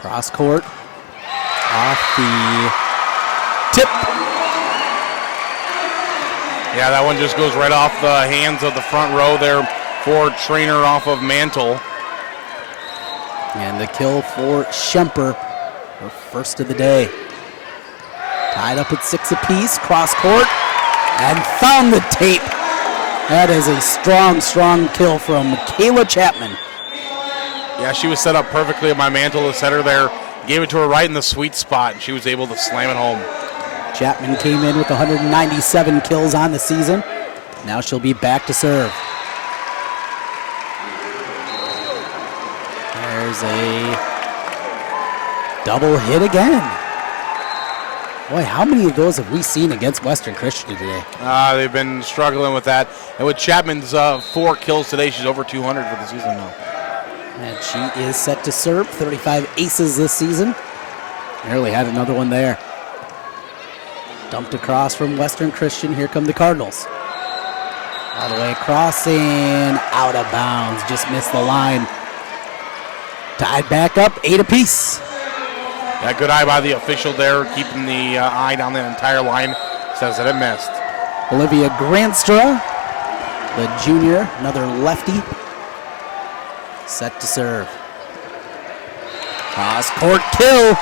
Cross court. Off the tip. Yeah, that one just goes right off the hands of the front row there for Treynor off of Mantle. And the kill for Schemper, her first of the day. Tied up at 6 apiece, cross court, and found the tape. That is a strong, strong kill from Kayla Chapman. Yeah, she was set up perfectly by Mantle to set her there. Gave it to her right in the sweet spot, and she was able to slam it home. Chapman came in with 197 kills on the season. Now she'll be back to serve. There's a double hit again. Boy, how many of those have we seen against Western Christian today? They've been struggling with that. And with Chapman's 4 kills today, she's over 200 for the season now. And she is set to serve. 35 aces this season. Nearly had another one there. Dumped across from Western Christian. Here come the Cardinals. All the way across and out of bounds. Just missed the line. Tied back up, 8 apiece. Yeah, good eye by the official there, keeping the eye down the entire line. Says that it missed. Olivia Granstra, the junior, another lefty. Set to serve. Cross court kill.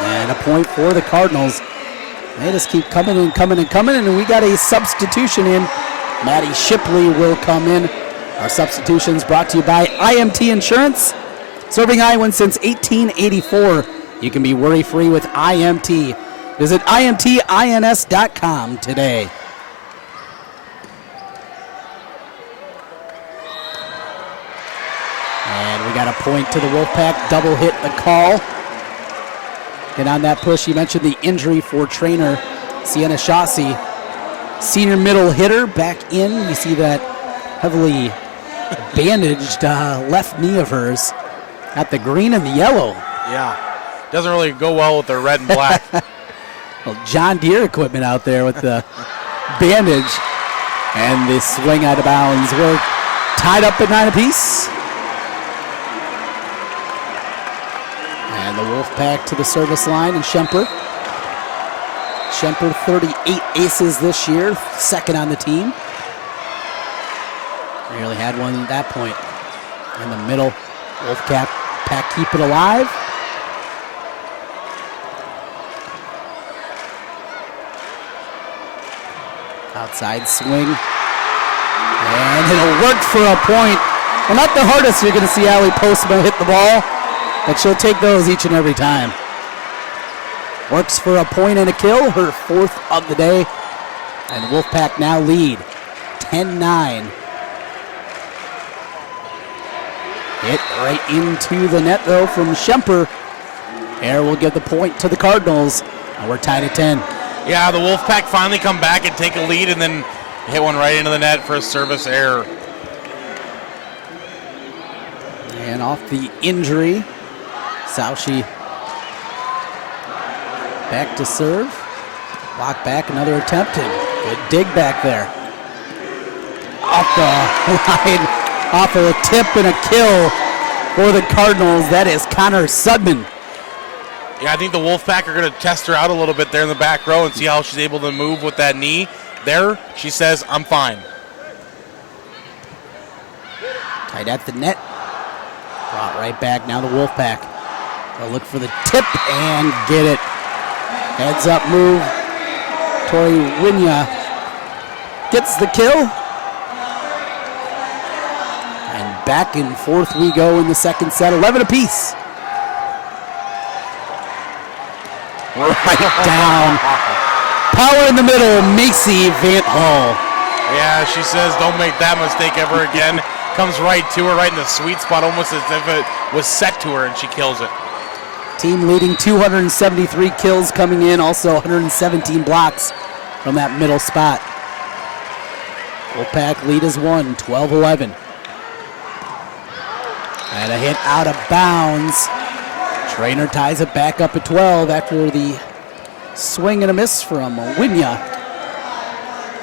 And a point for the Cardinals. They just keep coming and coming and coming, and we got a substitution in. Maddie Shipley will come in. Our substitutions brought to you by IMT Insurance. Serving Iowans since 1884. You can be worry-free with IMT. Visit IMTINS.com today. And we got a point to the Wolfpack. Double hit the call. And on that push, you mentioned the injury for Treynor, Sienna Shawsey. Senior middle hitter back in. You see that heavily bandaged left knee of hers. Got the green and the yellow. Yeah, doesn't really go well with the red and black. Well, John Deere equipment out there with the bandage. And the swing out of bounds. We're tied up at 9 apiece. And the Wolfpack to the service line, and Schemper. Schemper, 38 aces this year, second on the team. Nearly had one at that point. In the middle, Wolfpack keep it alive. Outside swing. And it'll work for a point. Well, not the hardest you're going to see Allie Postma hit the ball, but she'll take those each and every time. Works for a point and a kill, her 4th of the day. And Wolfpack now lead 10-9. Hit right into the net, though, from Schemper. Air will give the point to the Cardinals. And we're tied at 10. Yeah, the Wolfpack finally come back and take a lead and then hit one right into the net for a service error. And off the injury, Saushi back to serve. Block back, another attempt, and good dig back there. Off the line, off of a tip and a kill for the Cardinals. That is Connor Sudman. Yeah, I think the Wolfpack are going to test her out a little bit there in the back row and see how she's able to move with that knee. There, she says, I'm fine. Tight at the net. Brought right back, now the Wolfpack. They'll look for the tip and get it. Heads up move. Tori Winya gets the kill. And back and forth we go in the second set, 11 apiece. Right down. Power in the middle, Macy Van Hall. Yeah, she says don't make that mistake ever again. Comes right to her, right in the sweet spot, almost as if it was set to her, and she kills it. Team leading 273 kills coming in, also 117 blocks from that middle spot. Wolfpack lead is 12-11. And a hit out of bounds. Treynor ties it back up at 12 after the swing and a miss from Winya.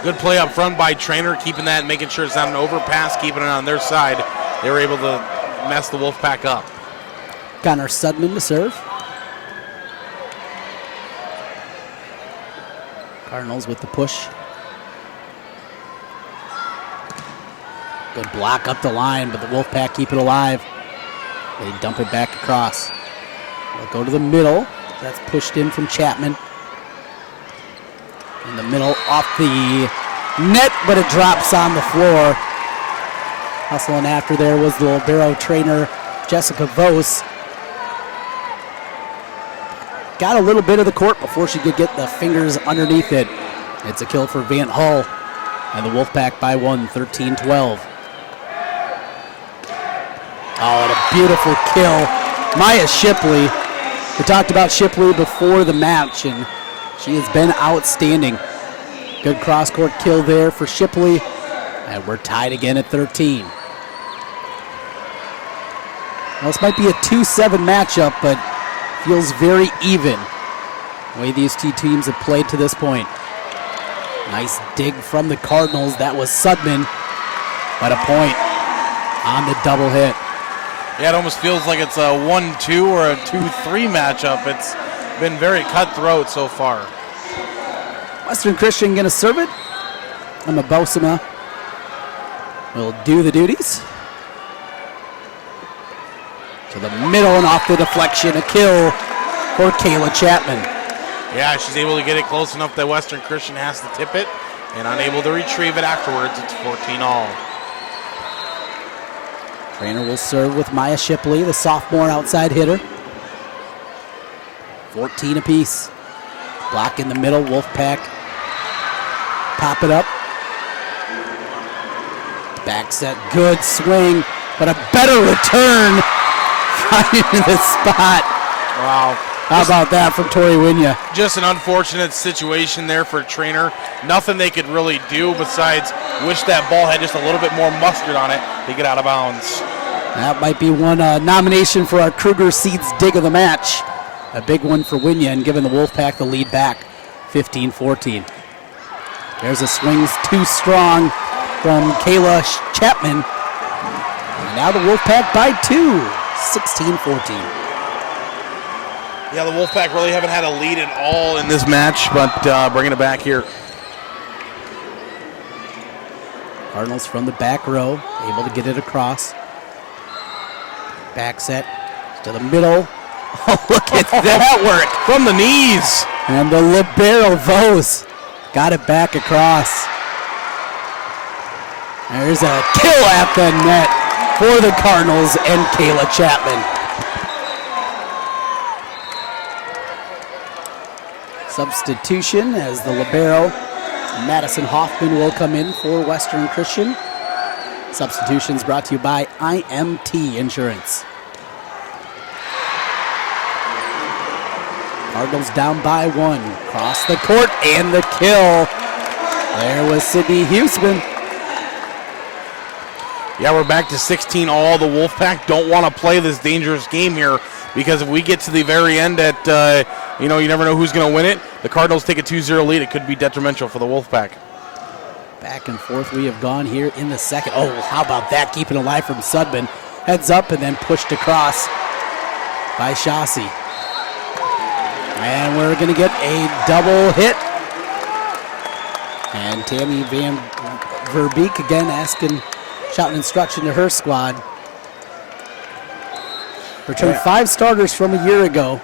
Good play up front by Treynor, keeping that, making sure it's not an overpass, keeping it on their side. They were able to mess the Wolfpack up. Connor Sudman to serve. Cardinals with the push. Good block up the line, but the Wolfpack keep it alive. They dump it back across. They'll go to the middle. That's pushed in from Chapman. In the middle, off the net, but it drops on the floor. Hustling after there was the libero trainer, Jessica Vos. Got a little bit of the court before she could get the fingers underneath it. It's a kill for Van Hull, and the Wolfpack by 13-12. Oh, and a beautiful kill. Maya Shipley. We talked about Shipley before the match, and she has been outstanding. Good cross-court kill there for Shipley, and we're tied again at 13. Well, this might be a 2-7 matchup, but feels very even the way these two teams have played to this point. Nice dig from the Cardinals. That was Sudman, but a point on the double hit. Yeah, it almost feels like it's a 1-2 or a 2-3 matchup. It's been very cutthroat so far. Western Christian going to serve it. Emma Bosema will do the duties. To the middle and off the deflection. A kill for Kayla Chapman. Yeah, she's able to get it close enough that Western Christian has to tip it and unable to retrieve it afterwards. It's 14-all. Treynor will serve with Maya Shipley, the sophomore outside hitter. 14 apiece. Block in the middle, Wolfpack. Pop it up. Back set, good swing, but a better return. Finding the spot. Wow. How about that from Tori Winya? Just an unfortunate situation there for Treynor. Nothing they could really do besides wish that ball had just a little bit more mustard on it to get out of bounds. That might be one nomination for our Kruger Seeds dig of the match. A big one for Winya and giving the Wolfpack the lead back, 15-14. There's a swing too strong from Kayla Chapman. And now the Wolfpack by 2, 16-14. Yeah, the Wolfpack really haven't had a lead at all in this match, but bringing it back here. Cardinals from the back row, able to get it across. Back set to the middle. Oh, look at that work. From the knees. And the libero Vos got it back across. There's a kill at the net for the Cardinals and Kayla Chapman. Substitution as the libero Madison Hoffman will come in for Western Christian. Substitutions brought to you by IMT Insurance. Cardinals down by 1. Cross the court and the kill. There was Sydney Huseman. Yeah, we're back to 16 all. The Wolfpack don't want to play this dangerous game here because if we get to the very end at, you never know who's going to win it. The Cardinals take a 2-0 lead. It could be detrimental for the Wolfpack. Back and forth we have gone here in the second. Oh, how about that? Keeping alive from Sudman. Heads up and then pushed across by Chaussee. And we're going to get a double hit. And Tammy Van Verbeek again shouting instruction to her squad. Returned 5 starters from a year ago.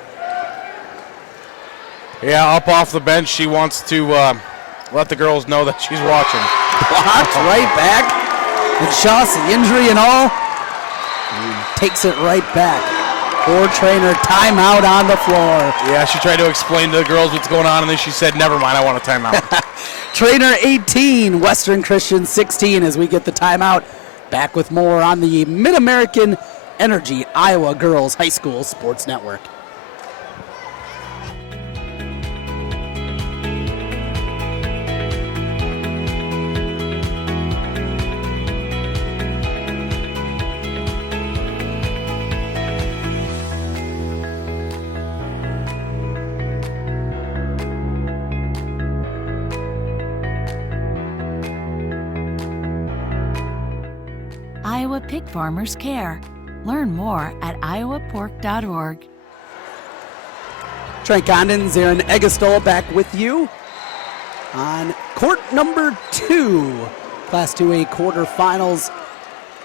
Yeah, up off the bench, she wants to let the girls know that she's watching. Blocked right back. And Chaussee, injury and all, takes it right back. Poor Treynor, timeout on the floor. Yeah, she tried to explain to the girls what's going on, and then she said, never mind, I want a timeout. Treynor 18, Western Christian 16 as we get the timeout. Back with more on the Mid-American Energy Iowa Girls High School Sports Network. Iowa Pig Farmers Care. Learn more at iowapork.org. Trent Condon, Zarin Egestol back with you on court number 2. Class 2A quarterfinals.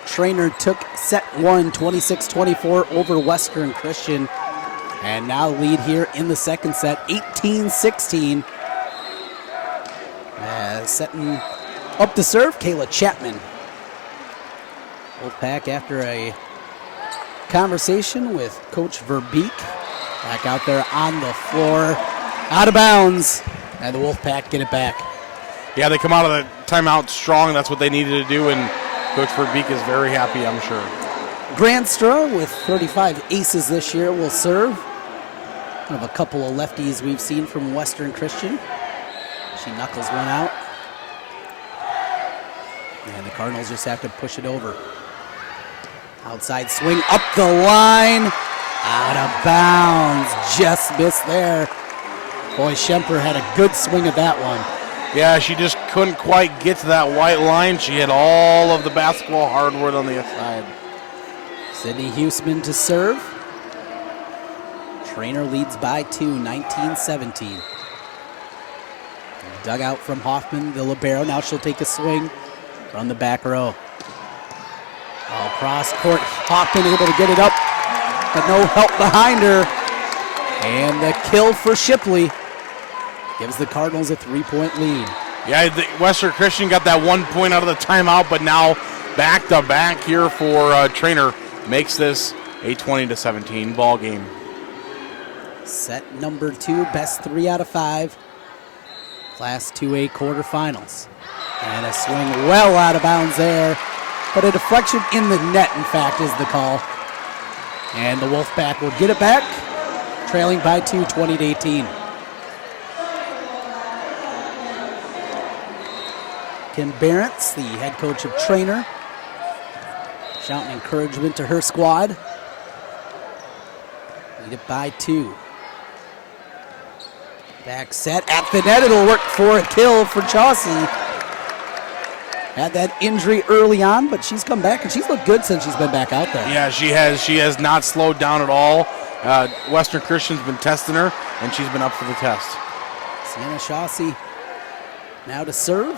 Treynor took set 1, 26-24 over Western Christian. And now lead here in the second set, 18-16. Setting up to serve, Kayla Chapman. Wolfpack after a conversation with Coach Verbeek. Back out there on the floor, out of bounds, and the Wolfpack get it back. Yeah, they come out of the timeout strong. That's what they needed to do, and Coach Verbeek is very happy, I'm sure. Granstra, with 35 aces this year, will serve. One of a couple of lefties we've seen from Western Christian. She knuckles one out. And the Cardinals just have to push it over. Outside swing, up the line, out of bounds, just missed there. Boy, Schemper had a good swing at that one. Yeah, she just couldn't quite get to that white line. She had all of the basketball hardwood on the side. Sydney Huseman to serve. Treynor leads by 2, 19-17. Dug out from Hoffman, the libero. Now she'll take a swing from the back row. All cross court, Hoffman able to get it up, but no help behind her. And the kill for Shipley gives the Cardinals a 3-point lead. Yeah, Western Christian got that 1 point out of the timeout, but now back to back here for Treynor makes this a 20-17 ball game. Set number 2, best 3 out of 5. Class 2A quarterfinals. And a swing well out of bounds there. But a deflection in the net, in fact, is the call. And the Wolfpack will get it back, trailing by 2, 20-18. Kim Barentz, the head coach of Treynor, shouting encouragement to her squad. Lead it by 2. Back set at the net. It'll work for a kill for Chaussee. Had that injury early on, but she's come back, and she's looked good since she's been back out there. Yeah, she has. She has not slowed down at all. Western Christian's been testing her, and she's been up for the test. Sienna Chaussee now to serve.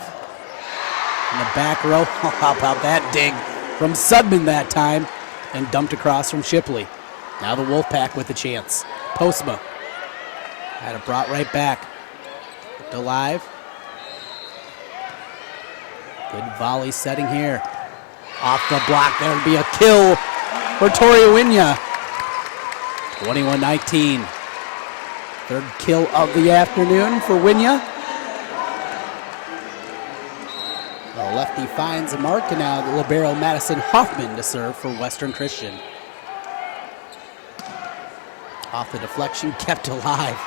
In the back row, how about that dig from Sudman that time, and dumped across from Shipley. Now the Wolfpack with a chance. Postma had it brought right back. Alive. Good volley setting here. Off the block, there would be a kill for Tori Winya. 21-19. Third kill of the afternoon for Winya. The lefty finds a mark, and now the libero Madison Hoffman to serve for Western Christian. Off the deflection, kept alive.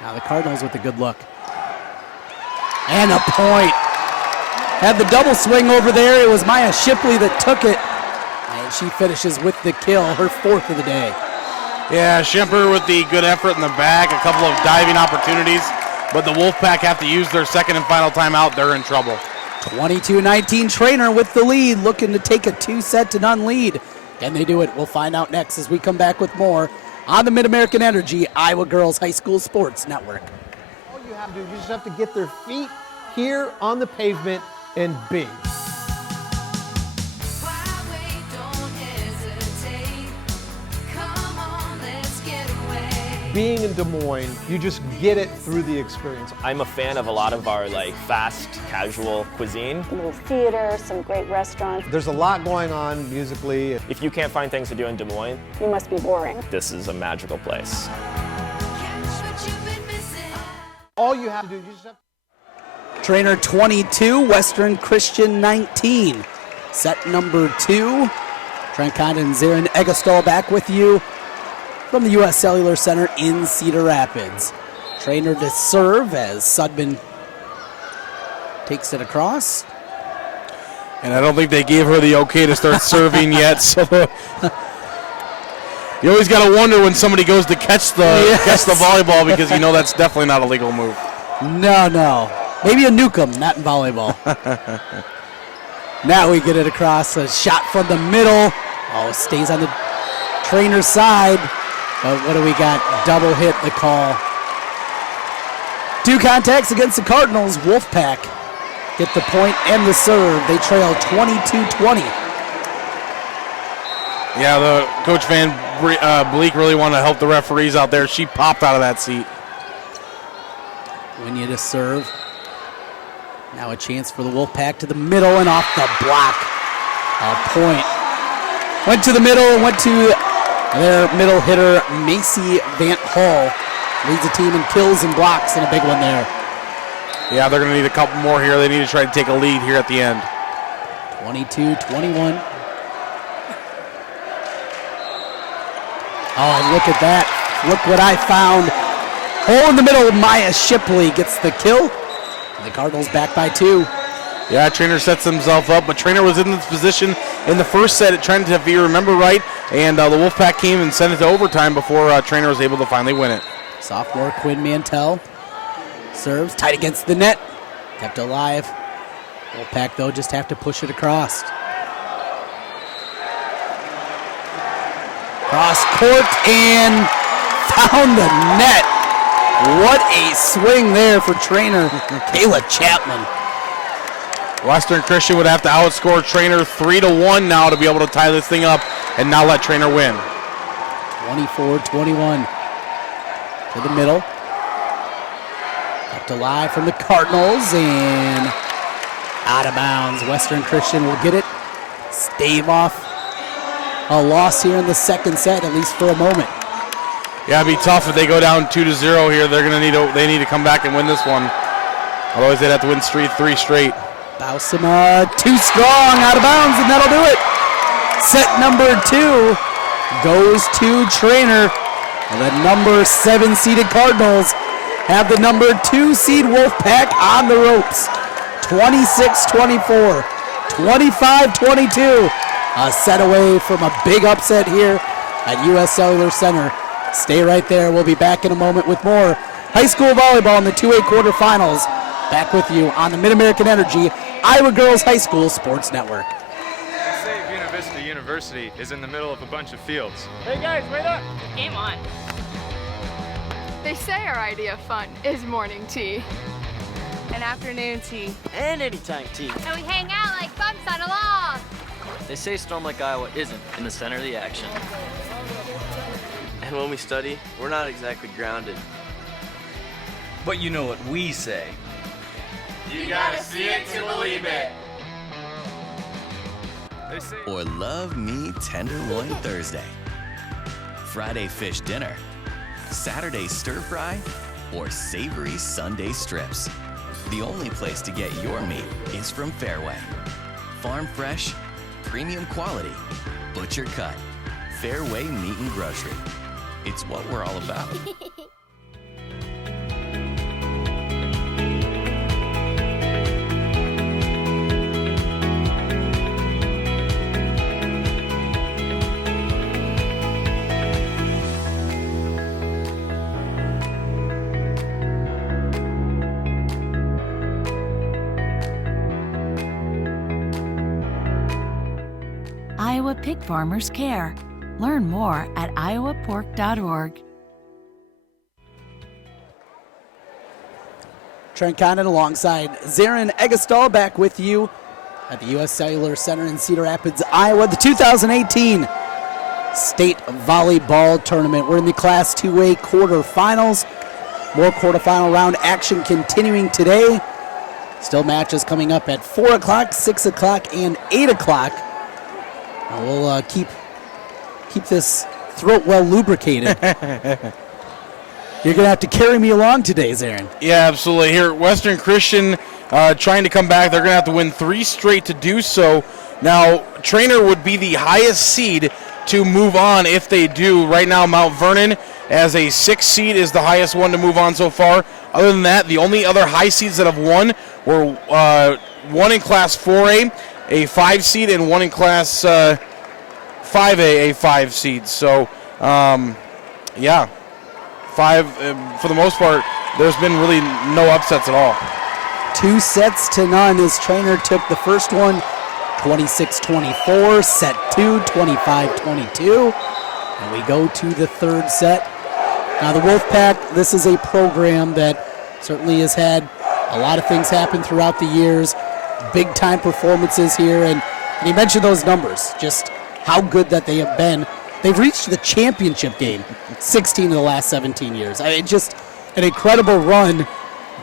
Now the Cardinals with a good look. And a point. Had the double swing over there. It was Maya Shipley that took it. And she finishes with the kill, her 4th of the day. Yeah, Schemper with the good effort in the back, a couple of diving opportunities, but the Wolfpack have to use their second and final timeout. They're in trouble. 22-19 Treynor with the lead, looking to take a 2-0 lead. Can they do it? We'll find out next as we come back with more on the Mid-American Energy Iowa Girls High School Sports Network. All you have to do, you just have to get their feet here on the pavement and big. Being in Des Moines, you just get it through the experience. I'm a fan of a lot of our fast, casual cuisine. A little theater, some great restaurants. There's a lot going on musically. If you can't find things to do in Des Moines, You must be boring. this is a magical place. All you have to do, you just have Treynor 22, Western Christian 19. Set number 2. Trent Condon and Zarin Egostol back with you from the U.S. Cellular Center in Cedar Rapids. Treynor to serve as Sudman takes it across. And I don't think they gave her the okay to start serving yet. So you always got to wonder when somebody goes to catch the volleyball, because you know that's definitely not a legal move. No. Maybe a Newcomb, not in volleyball. Now we get it across. A shot from the middle. Oh, stays on the Treynor side. But what do we got? Double hit the call. 2 contacts against the Cardinals. Wolfpack get the point and the serve. They trail 22-20. Yeah, the Coach Van Bleek really wanted to help the referees out there. She popped out of that seat. When you to serve. Now a chance for the Wolfpack to the middle and off the block. A point. Went to the middle and went to their middle hitter, Macy Van Hall. Leads the team in kills and blocks, and a big one there. Yeah, they're going to need a couple more here. They need to try to take a lead here at the end. 22-21. Oh, and look at that. Look what I found. Hole in the middle, Maya Shipley gets the kill. The Cardinals back by 2. Yeah, Treynor sets himself up, but Treynor was in this position in the first set at Trent, if you remember right, and the Wolfpack came and sent it to overtime before Treynor was able to finally win it. Sophomore Quinn Mantell serves tight against the net, kept alive. Wolfpack, though, just have to push it across. Cross court and found the net. What a swing there for Treynor, Kayla Chapman. Western Christian would have to outscore Treynor 3-1 now to be able to tie this thing up and not let Treynor win. 24-21 to the middle. Kept alive from the Cardinals and out of bounds. Western Christian will get it. Stave off a loss here in the second set, at least for a moment. Yeah, it'd be tough if they go down 2-0 here. They're gonna they need to come back and win this one. Otherwise, they'd have to win 3 straight. Bausema too strong, out of bounds, and that'll do it. Set number 2 goes to Treynor. And the number 7 seeded Cardinals have the number 2 seed Wolfpack on the ropes. 26-24, 25-22. A set away from a big upset here at U.S. Cellular Center. Stay right there. We'll be back in a moment with more high school volleyball in the 2A quarterfinals. Back with you on the Mid-American Energy Iowa Girls High School Sports Network. They say Buena Vista University is in the middle of a bunch of fields. Hey guys, wait up! Game on. They say our idea of fun is morning tea, and afternoon tea, And anytime tea. And we hang out like bumps on a log. They say Storm Lake, Iowa isn't in the center of the action. And when we study, we're not exactly grounded. But you know what we say. You gotta see it to believe it. They say Or love me tenderloin Thursday. Friday fish dinner. Saturday stir fry. Or savory Sunday strips. The only place to get your meat is from Fairway. Farm fresh, premium quality, butcher cut. Fairway Meat and Grocery. It's what we're all about. Iowa Pig Farmers Care. Learn more at iowapork.org. Trent Condon alongside Zarin Egestal back with you at the U.S. Cellular Center in Cedar Rapids, Iowa. The 2018 State Volleyball Tournament. We're in the Class 2A quarterfinals. More quarterfinal round action continuing today. Still matches coming up at 4 o'clock, 6 o'clock, and 8 o'clock. We'll keep this throat well lubricated. You're going to have to carry me along today, Zarin. Yeah, absolutely. Here, Western Christian trying to come back. They're going to have to win 3 straight to do so. Now, Treynor would be the highest seed to move on if they do. Right now, Mount Vernon, as a 6 seed, is the highest one to move on so far. Other than that, the only other high seeds that have won were one in Class 4A, a 5 seed, and one in Class 5A, a 5 seed. So, yeah, 5, for the most part, there's been really no upsets at all. 2-0 as Treynor took the first one, 26-24, set 2, 25-22, and we go to the third set. Now the Wolfpack, this is a program that certainly has had a lot of things happen throughout the years, big time performances here, and you mentioned those numbers, just how good that they have been. They've reached the championship game 16 of the last 17 years. Just an incredible run.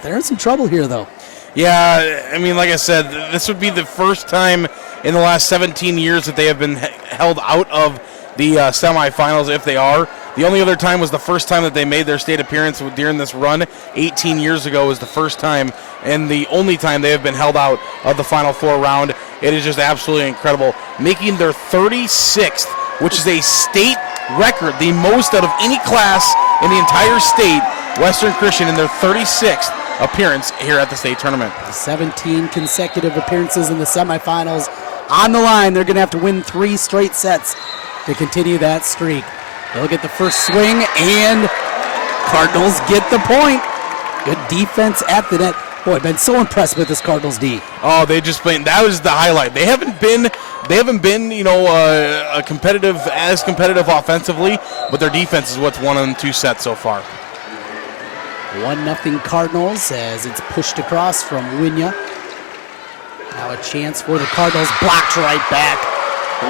They're in some trouble here, though. Yeah, I mean, like I said, this would be the first time in the last 17 years that they have been held out of the semifinals, if they are. The only other time was the first time that they made their state appearance during this run. 18 years ago was the first time, and the only time they have been held out of the Final Four round. It is just absolutely incredible. Making their 36th, which is a state record, the most out of any class in the entire state, Western Christian in their 36th appearance here at the state tournament. 17 consecutive appearances in the semifinals on the line. They're going to have to win 3 straight sets to continue that streak. They'll get the first swing, and Cardinals get the point. Good defense at the net. Boy, I've been so impressed with this Cardinals D. Oh, they just played. That was the highlight. They haven't been, a competitive offensively, but their defense is what's won in 2 sets so far. 1-0 Cardinals as it's pushed across from Winya. Now a chance for the Cardinals, blocked right back.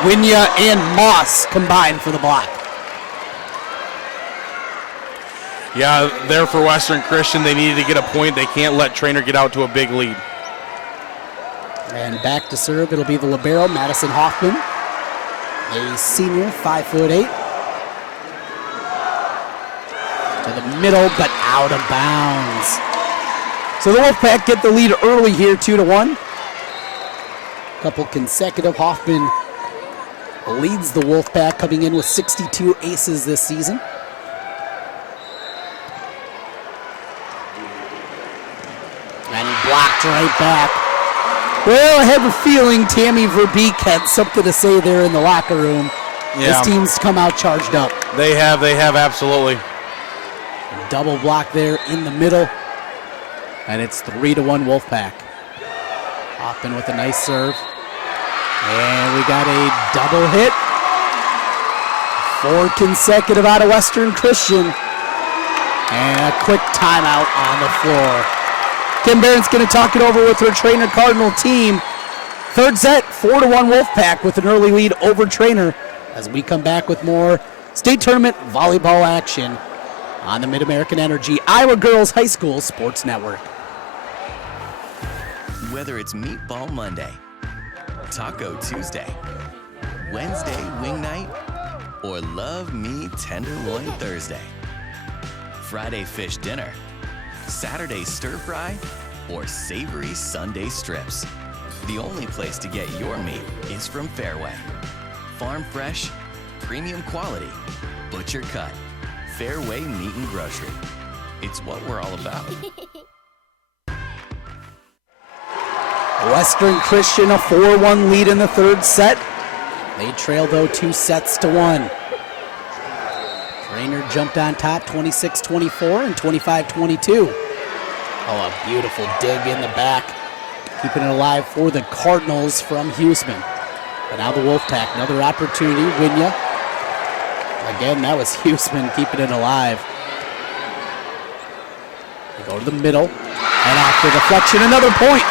Winya and Moss combined for the block. Yeah, there for Western Christian, they needed to get a point. They can't let Treynor get out to a big lead. And back to serve, it'll be the libero, Madison Hoffman, a senior, 5'8". To the middle, but out of bounds. So the Wolfpack get the lead early here, 2-1. Couple consecutive. Hoffman leads the Wolfpack, coming in with 62 aces this season. And blocked right back. Well, I have a feeling Tammy Verbeek had something to say there in the locker room. Yeah. This team's come out charged up. They have absolutely. Double block there in the middle. And it's 3-1 Wolfpack. Hoffman with a nice serve. And we got a double hit. 4 consecutive out of Western Christian. And a quick timeout on the floor. Kim Barron's going to talk it over with her Treynor Cardinal team. Third set, 4-1 Wolfpack with an early lead over Treynor as we come back with more state tournament volleyball action on the Mid-American Energy Iowa Girls High School Sports Network. Whether it's Meatball Monday, Taco Tuesday, Wednesday Wing Night, or Love Me Tenderloin Thursday, Friday Fish Dinner, Saturday Stir Fry, or savory Sunday strips. The only place to get your meat is from Fairway. Farm fresh, premium quality, butcher cut. Fairway Meat and Grocery. It's what we're all about. Western Christian a 4-1 lead in the third set. They trail though 2-1. Treynor jumped on top 26-24 and 25-22. Oh, a beautiful dig in the back. Keeping it alive for the Cardinals from Huseman. But now the Wolfpack, another opportunity. Winya. Again, that was Huseman keeping it alive. They go to the middle. And off the deflection, another point.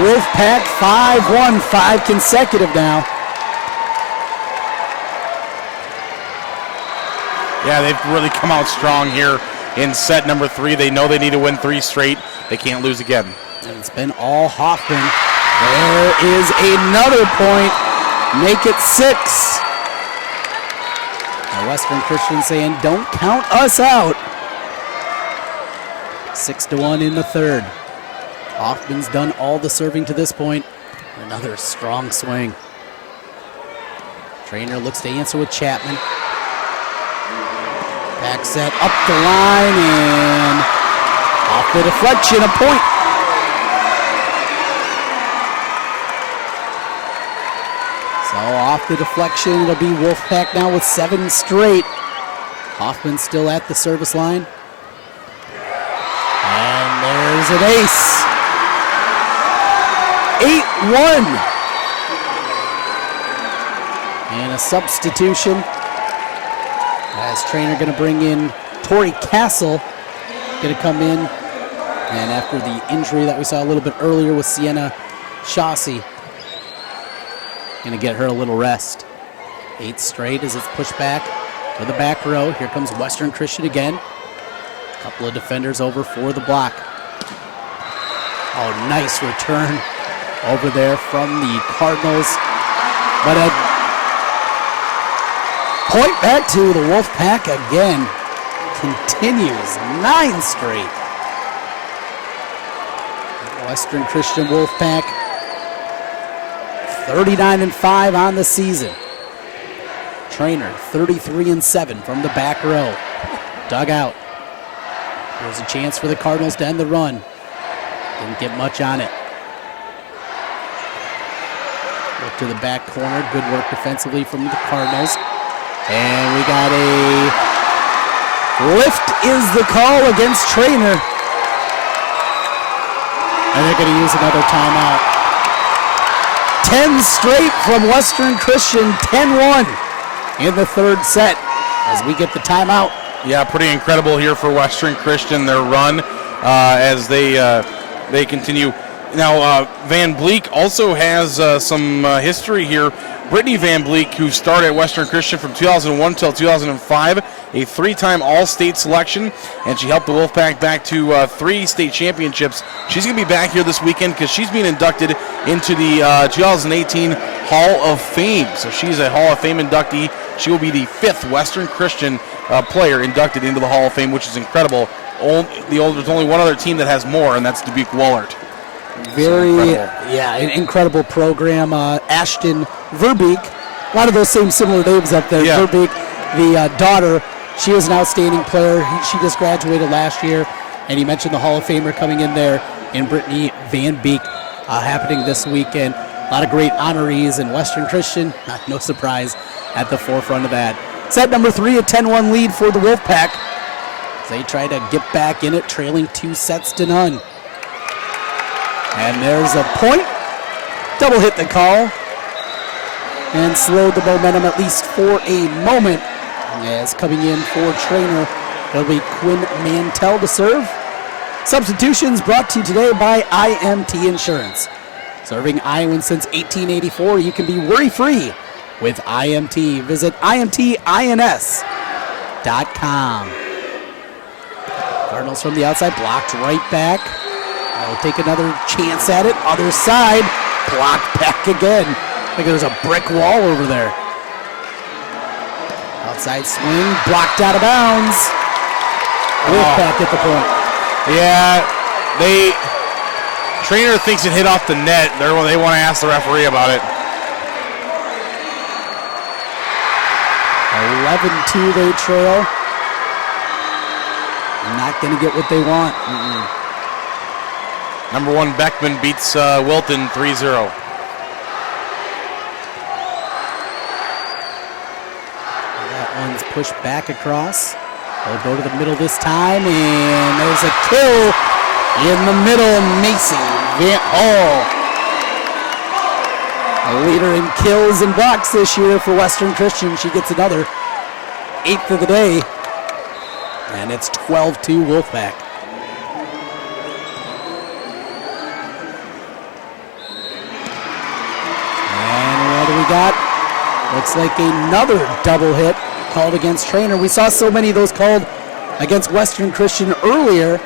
Wolfpack 5-1, 5 consecutive now. Yeah, they've really come out strong here in set number 3. They know they need to win 3 straight. They can't lose again. And it's been all Hoffman. There is another point. Make it 6. Now Western Christian saying, don't count us out. 6-1 in the third. Hoffman's done all the serving to this point. Another strong swing. Treynor looks to answer with Chapman. Back set up the line and off the deflection, a point. So off the deflection, it'll be Wolfpack now with 7 straight. Hoffman still at the service line. And there's an ace. 8-1. And a substitution. As Treynor going to bring in Tori Castle, going to come in. And after the injury that we saw a little bit earlier with Sienna Chaussee, going to get her a little rest. 8 straight as it's pushed back to the back row. Here comes Western Christian again. A couple of defenders over for the block. Oh, nice return over there from the Cardinals. But a point back to the Wolfpack again. Continues 9 straight. Western Christian Wolfpack 39-5 on the season. Treynor 33-7 from the back row. Dug out. There's a chance for the Cardinals to end the run. Didn't get much on it. Look to the back corner. Good work defensively from the Cardinals. And we got a lift is the call against Treynor. And they're going to use another timeout. 10 straight from Western Christian, 10-1 in the third set as we get the timeout. Yeah, pretty incredible here for Western Christian, their run as they continue. Now, Van Bleek also has some history here. Brittany Van Bleek, who started at Western Christian from 2001 until 2005, a 3-time All-State selection, and she helped the Wolfpack back to 3 state championships. She's going to be back here this weekend because she's being inducted into the 2018 Hall of Fame. So she's a Hall of Fame inductee. She will be the 5th Western Christian player inducted into the Hall of Fame, which is incredible. There's only one other team that has more, and that's Dubuque Wallert. Very, an incredible program. Ashton Verbeek, a lot of those same similar names up there. Yeah. Verbeek, the daughter, she was an outstanding player. She just graduated last year, and he mentioned the Hall of Famer coming in there in Brittany Van Beek happening this weekend. A lot of great honorees in Western Christian, no surprise, at the forefront of that. Set number 3, a 10-1 lead for the Wolfpack. They try to get back in it, trailing 2-0. And there's a point. Double hit the call. And slowed the momentum at least for a moment. As coming in for Treynor, it'll be Quinn Mantell to serve. Substitutions brought to you today by IMT Insurance. Serving Iowans since 1884, you can be worry-free with IMT. Visit IMTINS.com. Cardinals from the outside, blocked right back. They'll take another chance at it. Other side, blocked back again. I think there's a brick wall over there. Outside swing, blocked out of bounds. Wolfpack at the point. Yeah, Treynor thinks it hit off the net. They want to ask the referee about it. 11-2 they trail. Not going to get what they want. Number 1 Beckman beats Wilton 3-0. That one's pushed back across. They'll go to the middle this time, and there's a kill in the middle. Macy Van Hall, a leader in kills and blocks this year for Western Christian. She gets another 8th of the day, and it's 12-2 Wolfpack. And what do we got? Looks like another double hit called against Treynor. We saw so many of those called against Western Christian earlier.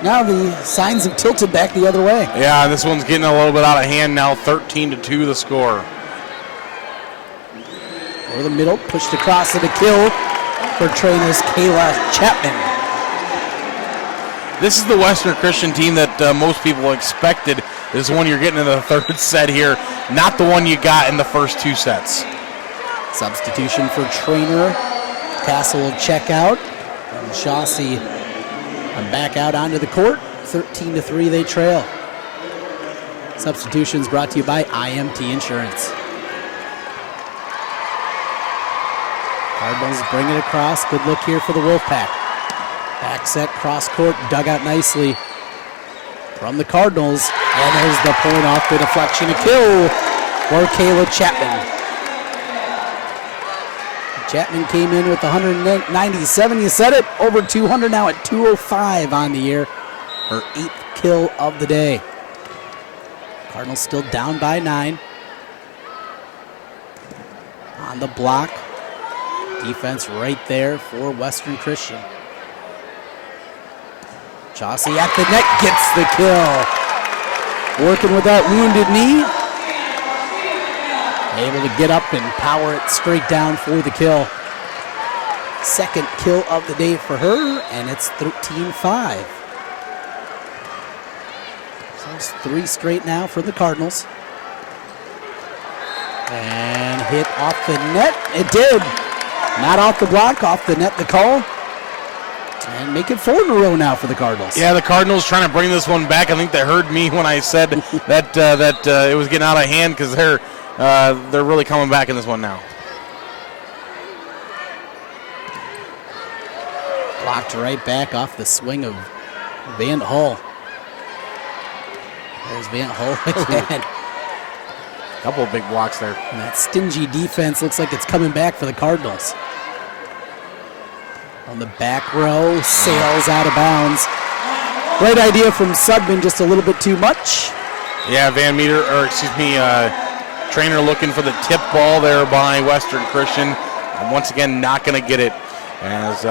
Now the signs have tilted back the other way. Yeah, this one's getting a little bit out of hand now. 13-2 the score. Over the middle, pushed across to the kill for Treynor's Kayla Chapman. This is the Western Christian team that most people expected. This is one you're getting in the third set here, not the one you got in the first 2 sets. Substitution for Treynor. Castle will check out. And Chauncey back out onto the court. 13-3 they trail. Substitutions brought to you by IMT Insurance. Cardinals bring it across. Good look here for the Wolfpack. Back set, cross court, dug out nicely from the Cardinals. And there's the point off the deflection. A kill for Kayla Chapman. Chapman came in with 197. You said it, over 200 now at 205 on the year. Her 8th kill of the day. Cardinals still down by 9. On the block. Defense right there for Western Christian. Chauncey at the net gets the kill. Working with that wounded knee. Able to get up and power it straight down for the kill. 2nd kill of the day for her, and it's 13-5. So it's 3 straight now for the Cardinals. And hit off the net. It did. Not off the block, off the net, the call. And make it 4 in a row now for the Cardinals. Yeah, the Cardinals trying to bring this one back. I think they heard me when I said that it was getting out of hand because they're really coming back in this one now. Blocked right back off the swing of Van Hall. There's Van Hall again. Couple of big blocks there. And that stingy defense looks like it's coming back for the Cardinals. On the back row, sails out of bounds. Great idea from Sudman, just a little bit too much. Yeah, Treynor looking for the tip ball there by Western Christian. And once again, not going to get it as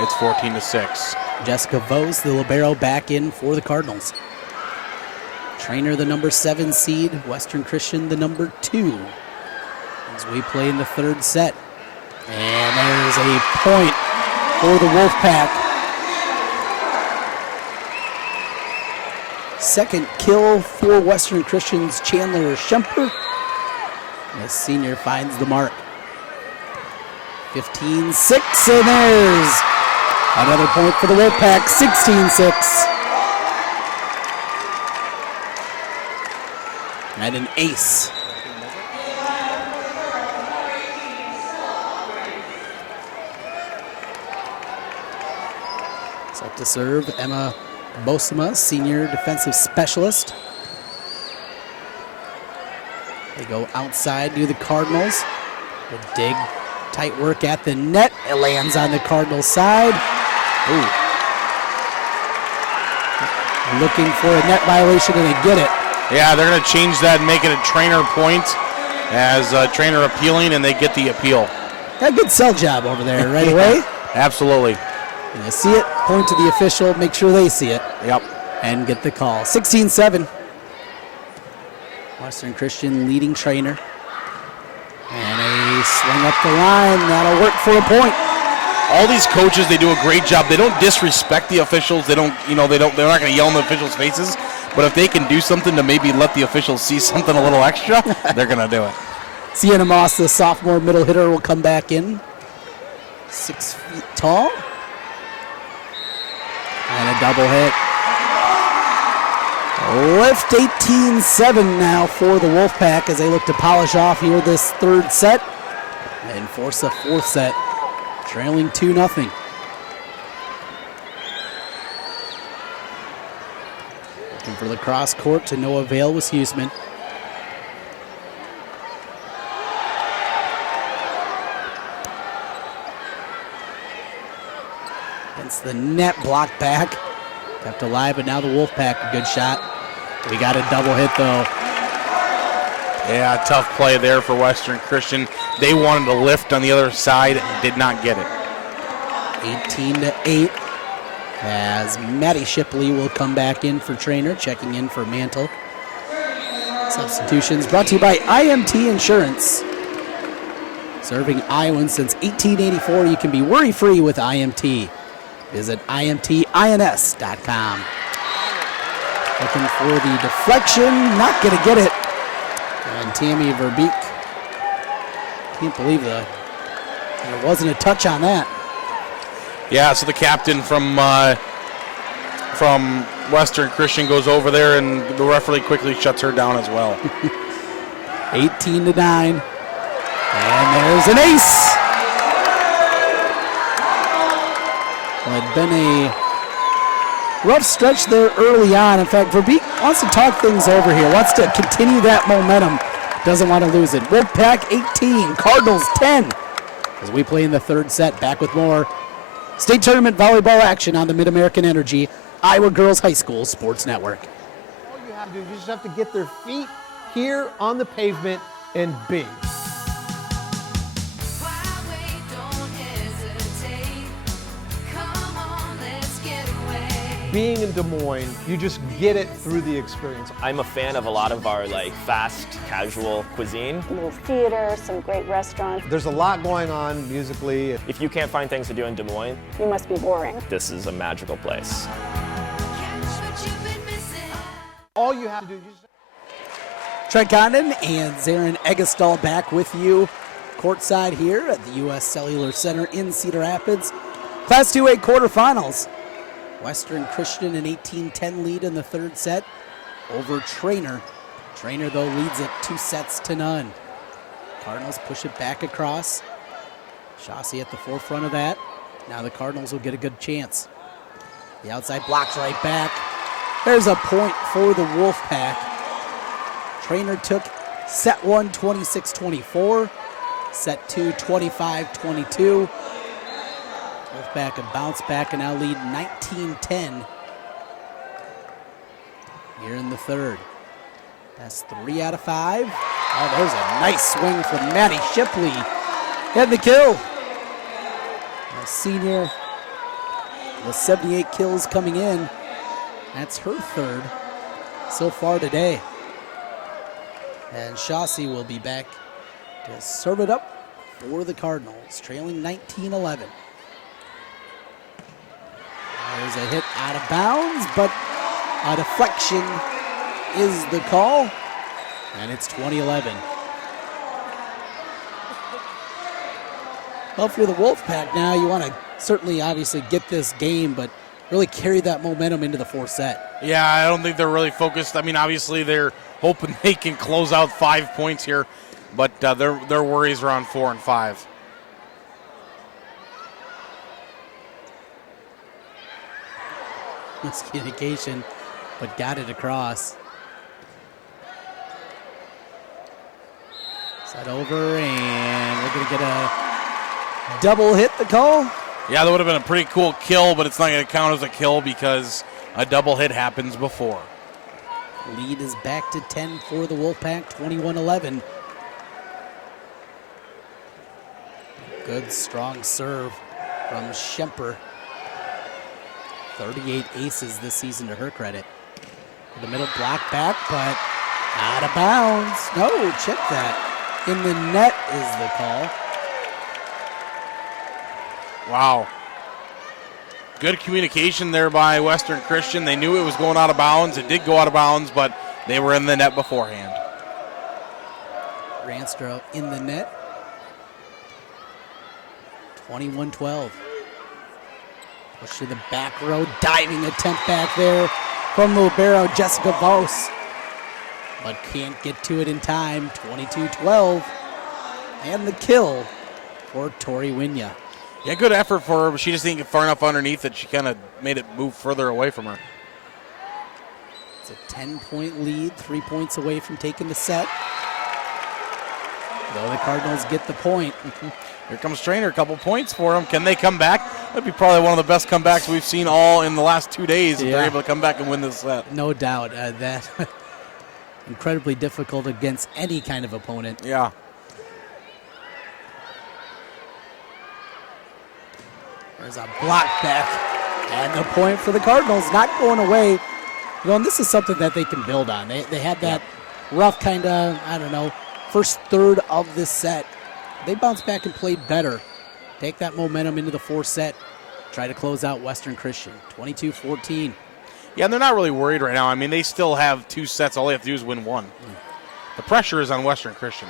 it's 14-6. Jessica Vose, the libero, back in for the Cardinals. Treynor, the number 7 seed. Western Christian, the number 2. As we play in the 3rd set. And there's a point for the Wolfpack. 2nd kill for Western Christian's Chandler Schemper. The senior finds the mark. 15-6, and there's another point for the Wolfpack, 16-6. And an ace. Set to serve, Emma Bosema, senior defensive specialist. They go outside to the Cardinals. The dig, tight work at the net. It lands on the Cardinals side. Ooh. Looking for a net violation, and they get it. Yeah, they're going to change that and make it a Treynor point as Treynor appealing, and they get the appeal. Got a good sell job over there right away. Absolutely. And you see it, point to the official, make sure they see it. Yep. And get the call. 16-7. Western Christian leading Treynor. And a swing up the line. That'll work for a point. all these coaches, they do a great job. They don't disrespect the officials. They're not going to yell in the officials' faces. But if they can do something to maybe let the officials see something a little extra, they're going to do it. Sienna Moss, the sophomore middle hitter, will come back in. 6 feet tall. And a double hit. Lift 18-7 now for the Wolfpack as they look to polish off here this third set and force a fourth set, trailing 2-0. Looking for the cross court to no avail was Huseman. Against the net, blocked back. Kept alive, but now the Wolfpack, a good shot. We got a double hit, though. Yeah, tough play there for Western Christian. They wanted to lift on the other side and did not get it. 18-8 as Maddie Shipley will come back in for Treynor, checking in for Mantle. Substitutions brought to you by IMT Insurance. Serving Iowans since 1884, you can be worry-free with IMT. Visit IMTINS.com. Looking for the deflection, not going to get it. And Tammy Verbeek, can't believe there wasn't a touch on that. Yeah, so the captain from Western Christian goes over there, and the referee quickly shuts her down as well. 18-9. And there's an ace. Well, it had been a rough stretch there early on. In fact, Verbeek wants to talk things over here, wants to continue that momentum, doesn't want to lose it. Wolfpack 18, Cardinals 10. As we play in the third set, back with more state tournament volleyball action on the Mid-American Energy Iowa Girls High School Sports Network. All you have to do is you just have to get their feet here on the pavement and bing. Being in Des Moines, you just get it through the experience. I'm a fan of a lot of our fast, casual cuisine. A little theater, some great restaurants. There's a lot going on musically. If you can't find things to do in Des Moines, You must be boring. this is a magical place. All you have to do is just... Trent Condon and Zarin Eggestal back with you courtside here at the U.S. Cellular Center in Cedar Rapids. Class 2A quarterfinals. Western Christian an 18-10 lead in the third set over Treynor. Treynor, though, leads it 2-0. Cardinals push it back across. IGHSAU at the forefront of that. Now the Cardinals will get a good chance. The outside blocks right back. There's a point for the Wolfpack. Treynor took set 1 26-24, set 2 25-22. Wolfpack a bounce back and now lead 19-10 here in the third. That's 3 out of 5. Oh, there's a nice swing from Maddie Shipley. Getting the kill. A senior with 78 kills coming in. That's her third so far today. And IGHSAU will be back to serve it up for the Cardinals, trailing 19-11. There's a hit out of bounds, but a deflection is the call, and it's 20-11. Well, if you're the Wolfpack now, you want to certainly obviously get this game, but really carry that momentum into the fourth set. Yeah, I don't think they're really focused. I mean, obviously they're hoping they can close out 5 points here, but their worries are on 4 and 5. Miscommunication, but got it across. Set over, and we're going to get a double hit, the call. Yeah, that would have been a pretty cool kill, but it's not going to count as a kill because a double hit happens before. Lead is back to 10 for the Wolfpack, 21-11. Good, strong serve from Schemper. 38 aces this season to her credit. The middle block back, but out of bounds. No, check that. In the net is the call. Wow. Good communication there by Western Christian. They knew it was going out of bounds. It did go out of bounds, but they were in the net beforehand. Ranstra in the net. 21-12. Push to the back row. Diving attempt back there from libero Jessica Vos. But can't get to it in time. 22-12. And the kill for Tori Winya. Yeah, good effort for her, but she just didn't get far enough underneath that she kind of made it move further away from her. It's a 10-point lead, 3 points away from taking the set. Though the Cardinals get the point. Here comes Treynor, a couple points for them. Can they come back? That'd be probably one of the best comebacks we've seen all in the last 2 days if they're able to come back and win this set. No doubt. That incredibly difficult against any kind of opponent. Yeah. There's a block back, and the point for the Cardinals, not going away. You know, and this is something that they can build on. They had that rough kind of, I don't know, first third of this set. They bounced back and played better. Take that momentum into the fourth set. Try to close out Western Christian, 22-14. Yeah, and they're not really worried right now. I mean, they still have 2 sets. All they have to do is win one. The pressure is on Western Christian.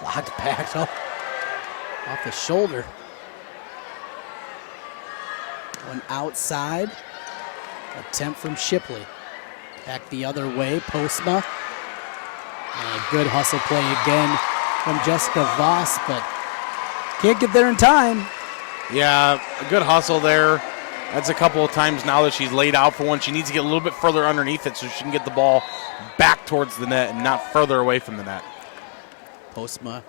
Blocked back off the shoulder. One outside. Attempt from Shipley. Back the other way, Postma. And a good hustle play again from Jessica Voss, but can't get there in time. Yeah, a good hustle there. That's a couple of times now that she's laid out for one. She needs to get a little bit further underneath it so she can get the ball back towards the net and not further away from the net. Postma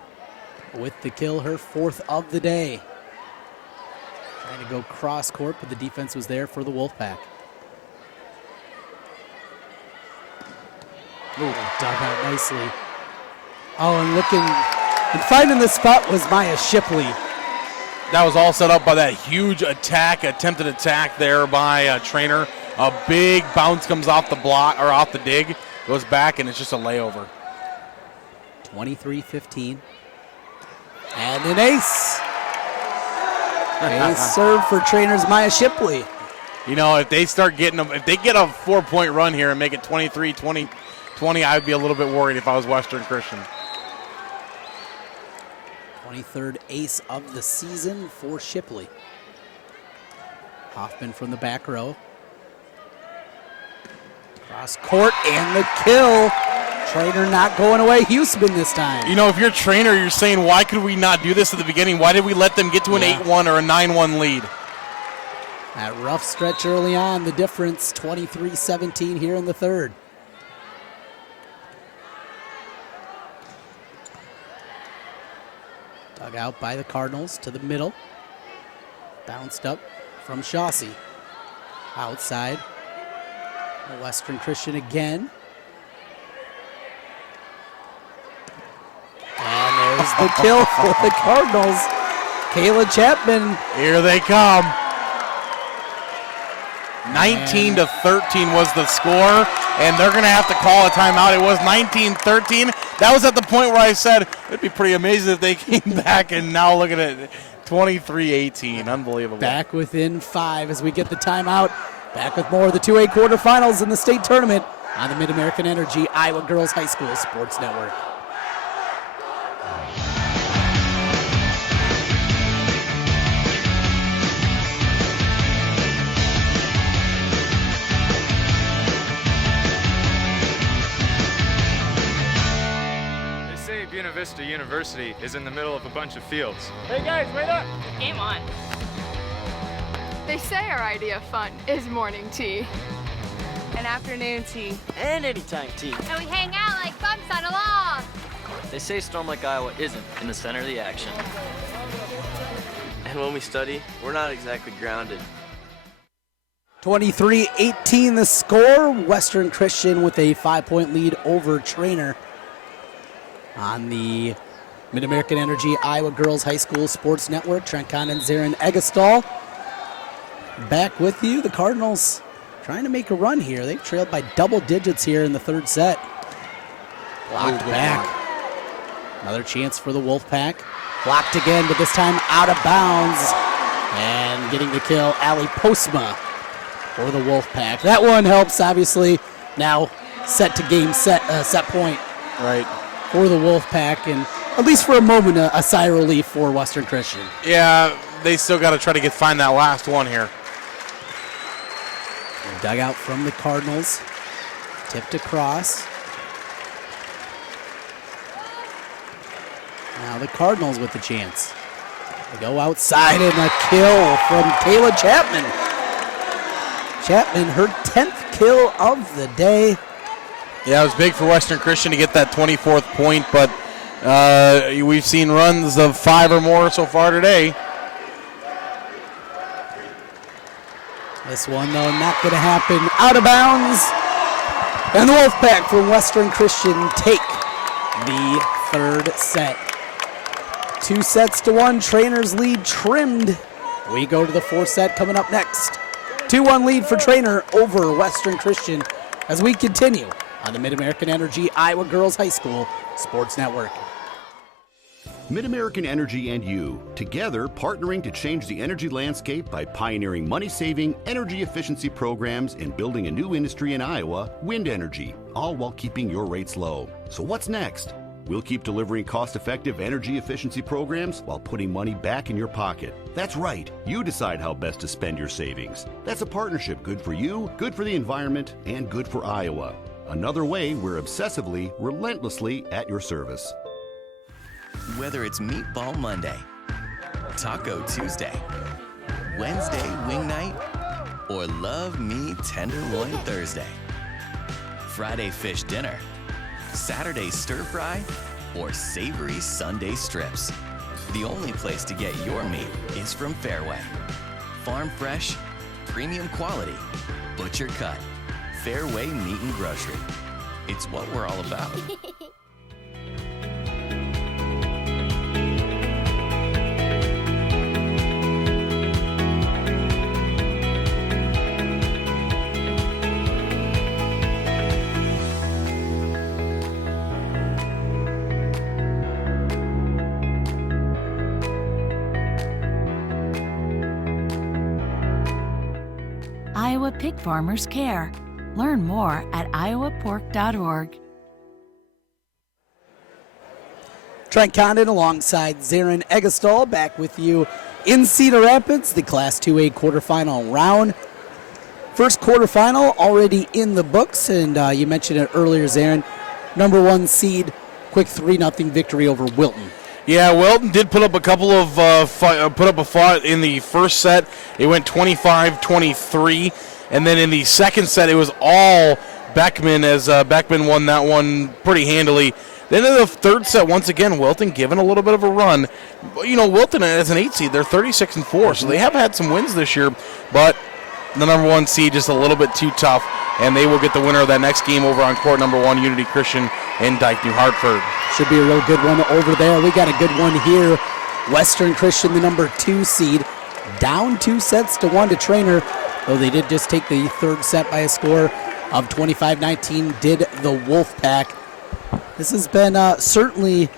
with the kill, her 4th of the day. Trying to go cross court, but the defense was there for the Wolfpack. Ooh, dug out nicely. Oh, and looking and finding the spot was Maya Shipley. That was all set up by that huge attempted attack there by Treynor. A big bounce comes off the block or off the dig, goes back, and it's just a layover. 23-15. And an ace. Ace serve for Treynor's Maya Shipley. You know, if they start getting them, if they get a 4-point run here and make it 23-20, I would be a little bit worried if I was Western Christian. 23rd ace of the season for Shipley. Hoffman from the back row. Cross court and the kill. Treynor not going away. Houston this time. You know, if you're Treynor, you're saying, why could we not do this at the beginning? Why did we let them get to an 8-1 or a 9-1 lead? That rough stretch early on, the difference, 23-17 here in the third. Dug out by the Cardinals to the middle. Bounced up from Chaussee. Outside. Western Christian again. And there's the kill for the Cardinals. Kayla Chapman. Here they come. 19-13 was the score, and they're going to have to call a timeout. It was 19-13. That was at the point where I said it'd be pretty amazing if they came back, and now look at it, 23-18. Unbelievable. Back within 5 as we get the timeout. Back with more of the 2A quarterfinals in the state tournament on the Mid-American Energy Iowa Girls High School Sports Network. Buena Vista University is in the middle of a bunch of fields. Hey guys, wait up! Game on. They say our idea of fun is morning tea, and afternoon tea, And anytime tea. And we hang out like bumps on a log. They say a storm like Iowa isn't in the center of the action. And when we study, we're not exactly grounded. 23-18 the score. Western Christian with a 5-point lead over Treynor on the Mid-American Energy Iowa Girls High School Sports Network. Trent Condon, Zarin Egestal back with you. The Cardinals trying to make a run here. They've trailed by double digits here in the third set. Blocked back. Another chance for the Wolfpack. Blocked again, but this time out of bounds. And getting the kill, Ali Postma for the Wolfpack. That one helps, obviously. Now set point. Right. For the Wolfpack, and at least for a moment, a sigh of relief for Western Christian. Yeah, they still got to try to find that last one here. Dugout from the Cardinals. Tipped across. Now the Cardinals with the chance. They go outside and a kill from Kayla Chapman. Chapman, her 10th kill of the day. Yeah, it was big for Western Christian to get that 24th point, but we've seen runs of 5 or more so far today. This one, though, not going to happen. Out of bounds. And the Wolfpack from Western Christian take the third set. 2-1. Treynor's lead trimmed. We go to the fourth set coming up next. 2-1 lead for Treynor over Western Christian as we continue on the Mid-American Energy Iowa Girls High School Sports Network. Mid-American Energy and you, together partnering to change the energy landscape by pioneering money-saving, energy efficiency programs and building a new industry in Iowa, wind energy, all while keeping your rates low. So what's next? We'll keep delivering cost-effective energy efficiency programs while putting money back in your pocket. That's right, you decide how best to spend your savings. That's a partnership good for you, good for the environment, and good for Iowa. Another way we're obsessively, relentlessly at your service. Whether it's Meatball Monday, Taco Tuesday, Wednesday Wing Night, or Love Me Tenderloin Thursday, Friday Fish Dinner, Saturday Stir Fry, or savory Sunday strips, the only place to get your meat is from Fairway. Farm fresh, premium quality, butcher cut, Fairway Meat and Grocery. It's what we're all about. Iowa Pig Farmers Care. Learn more at iowapork.org. Trent Condon alongside Zarin Egestall back with you in Cedar Rapids, the Class 2A quarterfinal round. First quarterfinal already in the books, and you mentioned it earlier, Zarin. Number 1 seed, quick 3-0 victory over Wilton. Yeah, Wilton did put up a couple of put up a fight in the first set. It went 25-23, and then in the second set it was all Beckman as Beckman won that one pretty handily. Then in the third set, once again, Wilton given a little bit of a run. You know, Wilton as an 8 seed, they're 36-4, so they have had some wins this year, but the number 1 seed just a little bit too tough, and they will get the winner of that next game over on court number 1, Unity Christian in Dyke, New Hartford. Should be a real good one over there. We got a good one here. Western Christian, the number 2 seed, down 2-1 to Treynor, though they did just take the third set by a score of 25-19, did the Wolfpack. This has been certainly,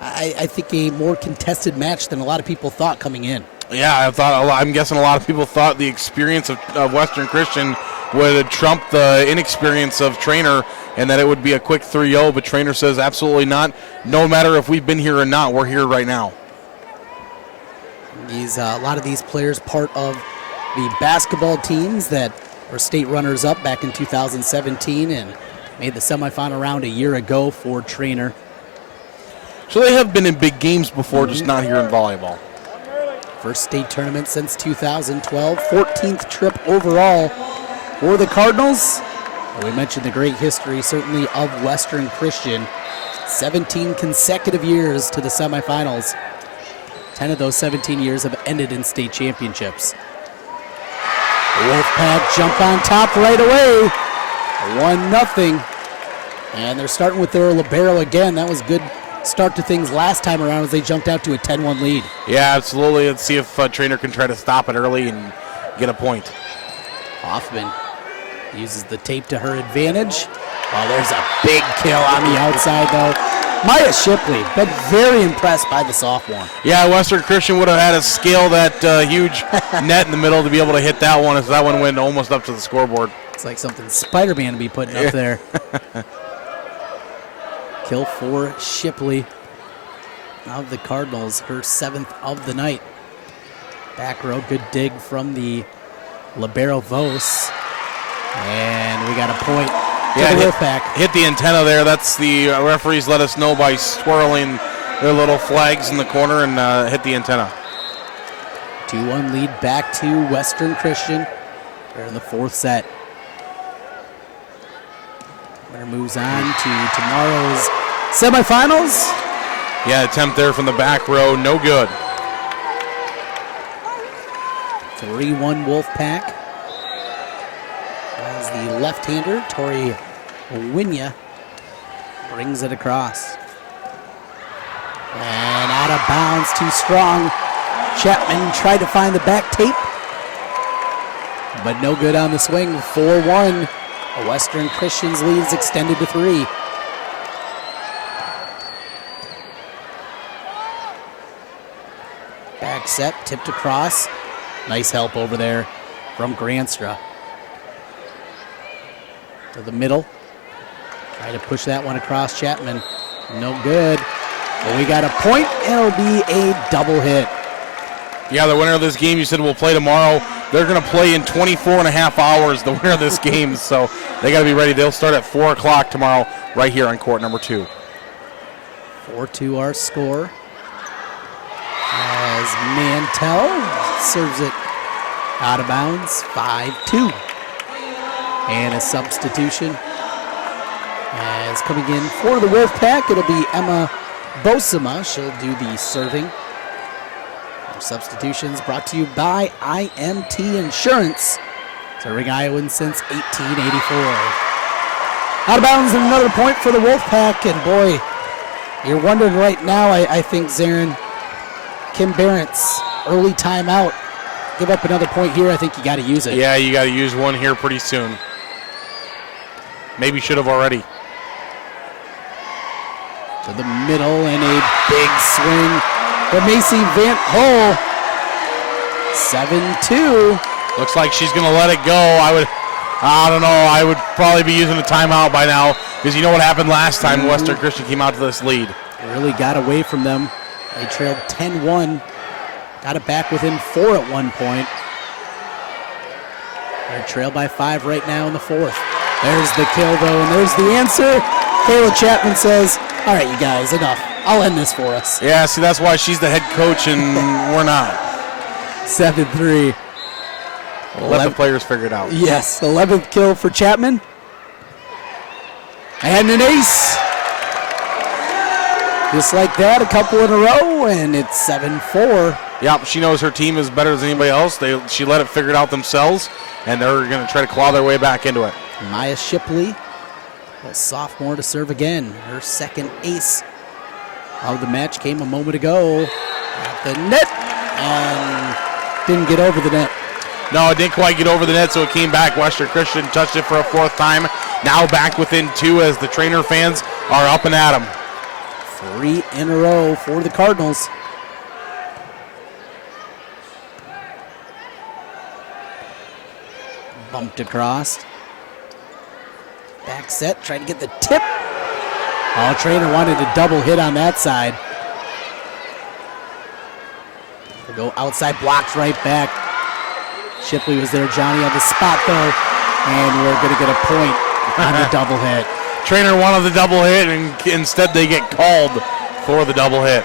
I think, a more contested match than a lot of people thought coming in. Yeah, I'm guessing a lot of people thought the experience of Western Christian would trump the inexperience of Treynor and that it would be a quick 3-0, but Treynor says absolutely not. No matter if we've been here or not, we're here right now. A lot of these players part of the basketball teams that were state runners-up back in 2017 and made the semifinal round a year ago for Treynor. So they have been in big games before, just not here in volleyball. First state tournament since 2012, 14th trip overall for the Cardinals. We mentioned the great history, certainly, of Western Christian. 17 consecutive years to the semifinals. 10 of those 17 years have ended in state championships. The Wolfpack jump on top right away. 1-0. And they're starting with their libero again. That was good start to things last time around as they jumped out to a 10-1 lead. Yeah, absolutely. Let's see if Treynor can try to stop it early and get a point. Hoffman uses the tape to her advantage. Oh, there's a big kill on the outside, though. Maya Shipley, been very impressed by the sophomore. Yeah, Western Christian would have had to scale that huge net in the middle to be able to hit that one, as that one went almost up to the scoreboard. It's like something Spider-Man to be putting up there. Kill for Shipley of the Cardinals, her 7th of the night. Back row, good dig from the libero Vos. And we got a point. Hit the antenna there. That's the referees let us know by swirling their little flags in the corner and hit the antenna. 2-1 lead back to Western Christian. They're in the 4th set. Winner moves on to tomorrow's semifinals. Yeah, attempt there from the back row, no good. 3-1 Wolfpack. As the left-hander, Tori Winya, brings it across. And out of bounds, too strong. Chapman tried to find the back tape, but no good on the swing. 4-1. Western Christian's lead is extended to 3. Back set, tipped across. Nice help over there from Granstra. To the middle. Try to push that one across Chapman. No good. But we got a point, and it'll be a double hit. Yeah, the winner of this game, you said, will play tomorrow. They're going to play in 24 and a half hours, the winner of this game, so they got to be ready. They'll start at 4 o'clock tomorrow right here on court number 2. 4-2 our score. As Mantell serves it out of bounds, 5-2. And a substitution. As coming in for the Wolfpack, it'll be Emma Bosema. She'll do the serving. Our substitutions brought to you by IMT Insurance. Serving Iowans since 1884. Out of bounds and another point for the Wolfpack. And boy, you're wondering right now, I think, Zarin, Kim Barrett's early timeout. Give up another point here. I think you got to use it. Yeah, you got to use one here pretty soon. Maybe should have already. To the middle and a big swing for Macy Van Hole. 7-2. Looks like she's going to let it go. I don't know. I would probably be using a timeout by now because you know what happened last time Western Christian came out to this lead. Really got away from them. They trailed 10-1. Got it back within 4 at one point. They're trailed by 5 right now in the 4th. There's the kill, though, and there's the answer. Kayla Chapman says, all right, you guys, enough. I'll end this for us. Yeah, see, that's why she's the head coach and we're not. 7-3. Let the players figure it out. Yes, 11th kill for Chapman. And an ace. Just like that, a couple in a row, and it's 7-4. Yep, she knows her team is better than anybody else. She let it figure it out themselves, and they're going to try to claw their way back into it. Maya Shipley, a sophomore, to serve again. Her second ace of the match came a moment ago at the net and didn't get over the net. No, it didn't quite get over the net, so it came back. Western Christian touched it for a 4th time. Now back within 2 as the Treynor fans are up and at them. 3 in a row for the Cardinals. Bumped across. Back set, trying to get the tip. Oh, Treynor wanted a double hit on that side. They go outside, blocks right back. Shipley was there, Johnny on the spot though, and we're going to get a point on the double hit. Treynor wanted the double hit, and instead they get called for the double hit.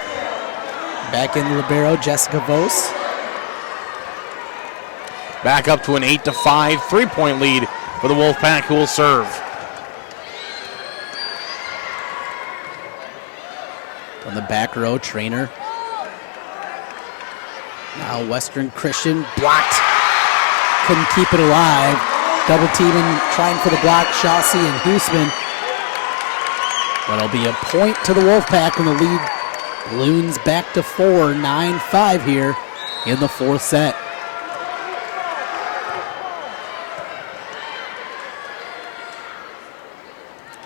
Back in the libero, Jessica Vos. Back up to an 8-5 3-point lead for the Wolfpack, who will serve. On the back row, Treynor. Now Western Christian blocked. Couldn't keep it alive. Double teaming, trying for the block, Chaussee and Huseman. But it'll be a point to the Wolfpack when the lead balloons back to 4, 9-5 here in the 4th set.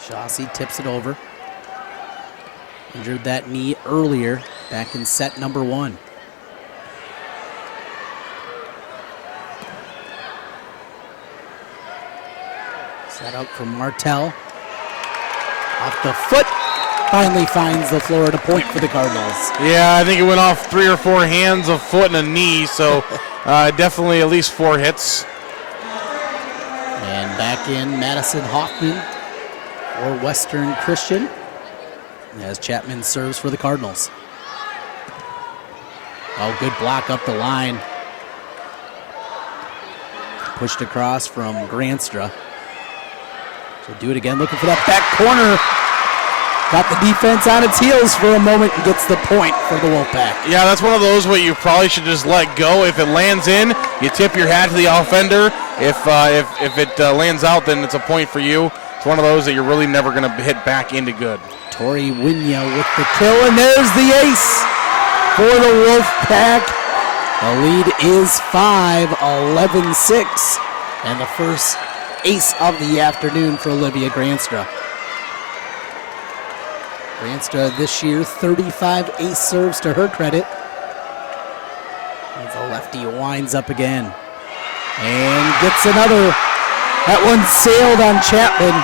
Chaussee tips it over. Injured that knee earlier, back in set number 1. Set up from Martell. Off the foot. Finally finds the Florida point for the Cardinals. Yeah, I think it went off 3 or 4 hands, a foot, and a knee, so definitely at least 4 hits. And back in Madison Hoffman for Western Christian as Chapman serves for the Cardinals. Oh, good block up the line. Pushed across from Granstra. So do it again, looking for that back corner. Got the defense on its heels for a moment and gets the point for the Wolfpack. Yeah, that's one of those where you probably should just let go. If it lands in, you tip your hat to the offender. If it lands out, then it's a point for you. It's one of those that you're really never going to hit back into good. Tori Winya with the kill, and there's the ace for the Wolfpack. The lead is 5-11-6, and the first ace of the afternoon for Olivia Granstra. Granstra this year, 35 ace serves to her credit. As the lefty winds up again and gets another. That one sailed on Chapman.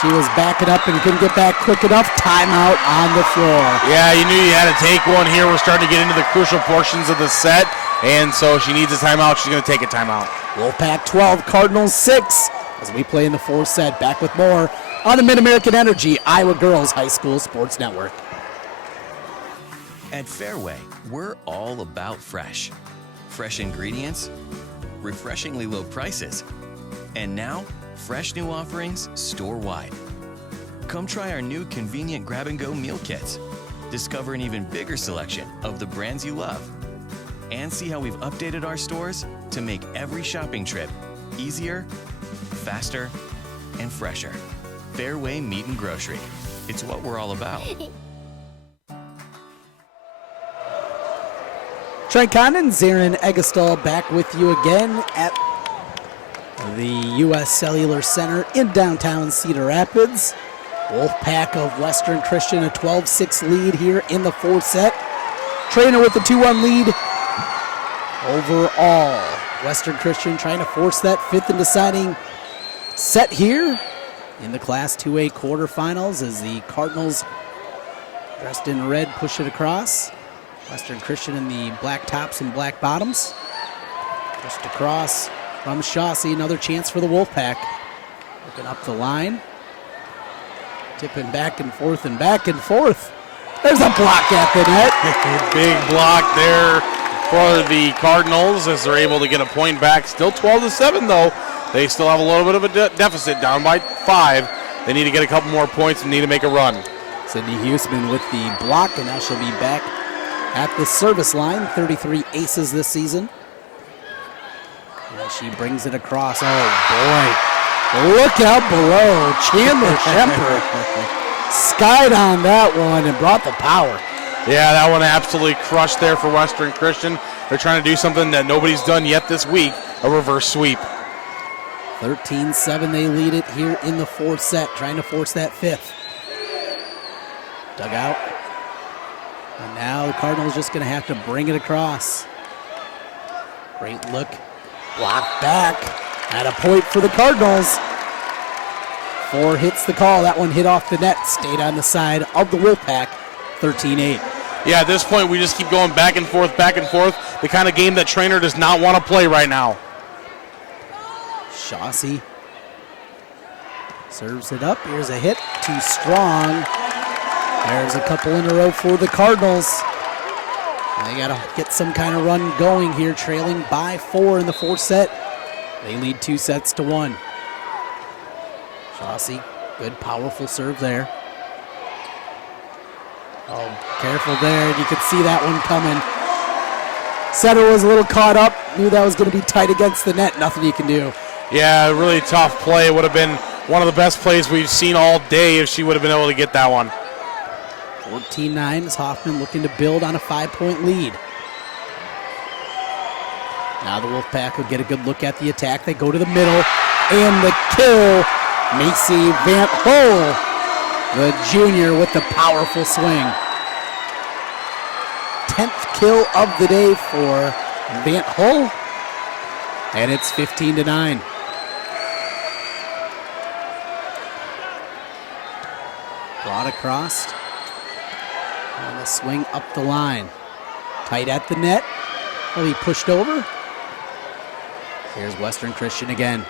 She was backing up and couldn't get back quick enough. Timeout on the floor. Yeah, you knew you had to take one here. We're starting to get into the crucial portions of the set, and so she needs a timeout. She's going to take a timeout. Wolfpack 12, Cardinals 6, as we play in the 4th set. Back with more on the Mid-American Energy Iowa Girls High School Sports Network. At Fairway, we're all about fresh. Fresh ingredients, refreshingly low prices, and now, fresh new offerings store-wide. Come try our new convenient grab-and-go meal kits. Discover an even bigger selection of the brands you love. And see how we've updated our stores to make every shopping trip easier, faster, and fresher. Fairway Meat and Grocery. It's what we're all about. Trent Condon, Zarin Eggestal back with you again at the U.S. Cellular Center in downtown Cedar Rapids. Wolfpack of Western Christian, a 12-6 lead here in the 4th set. Treynor with the 2-1 lead overall. Western Christian trying to force that 5th and deciding set here in the Class 2A quarterfinals as the Cardinals, dressed in red, push it across. Western Christian in the black tops and black bottoms. Pushed across from Chauncey, another chance for the Wolfpack. Looking up the line. Tipping back and forth and back and forth. There's a block at the net. Big block there for the Cardinals as they're able to get a point back. Still 12-7 though. They still have a little bit of a deficit, down by 5. They need to get a couple more points and need to make a run. Sydney Huseman with the block, and now she'll be back at the service line. 33 aces this season. And she brings it across. Oh boy. Look out below. Chandler Shemper skied on that one and brought the power. Yeah, that one absolutely crushed there for Western Christian. They're trying to do something that nobody's done yet this week, a reverse sweep. 13-7, they lead it here in the 4th set, trying to force that 5th. Dug out. And now the Cardinals just going to have to bring it across. Great look. Blocked back. At a point for the Cardinals. 4 hits the call. That one hit off the net. Stayed on the side of the Wolfpack. 13-8. Yeah, at this point, we just keep going back and forth, the kind of game that Treynor does not want to play right now. Chauncey serves it up. Here's a hit. Too strong. There's a couple in a row for the Cardinals. They got to get some kind of run going here, trailing by 4 in the 4th set. They lead 2-1. Chauncey, good, powerful serve there. Oh, careful there. You could see that one coming. Setter was a little caught up. Knew that was going to be tight against the net. Nothing you can do. Yeah, really tough play. It would have been one of the best plays we've seen all day if she would have been able to get that one. 14-9 is Hoffman looking to build on a 5-point lead. Now the Wolfpack will get a good look at the attack. They go to the middle, and the kill. Macy Van Hole The junior with the powerful swing. 10th kill of the day for Van Hull. And it's 15-9. Brought across. And a swing up the line. Tight at the net. Will be pushed over. Here's Western Christian again.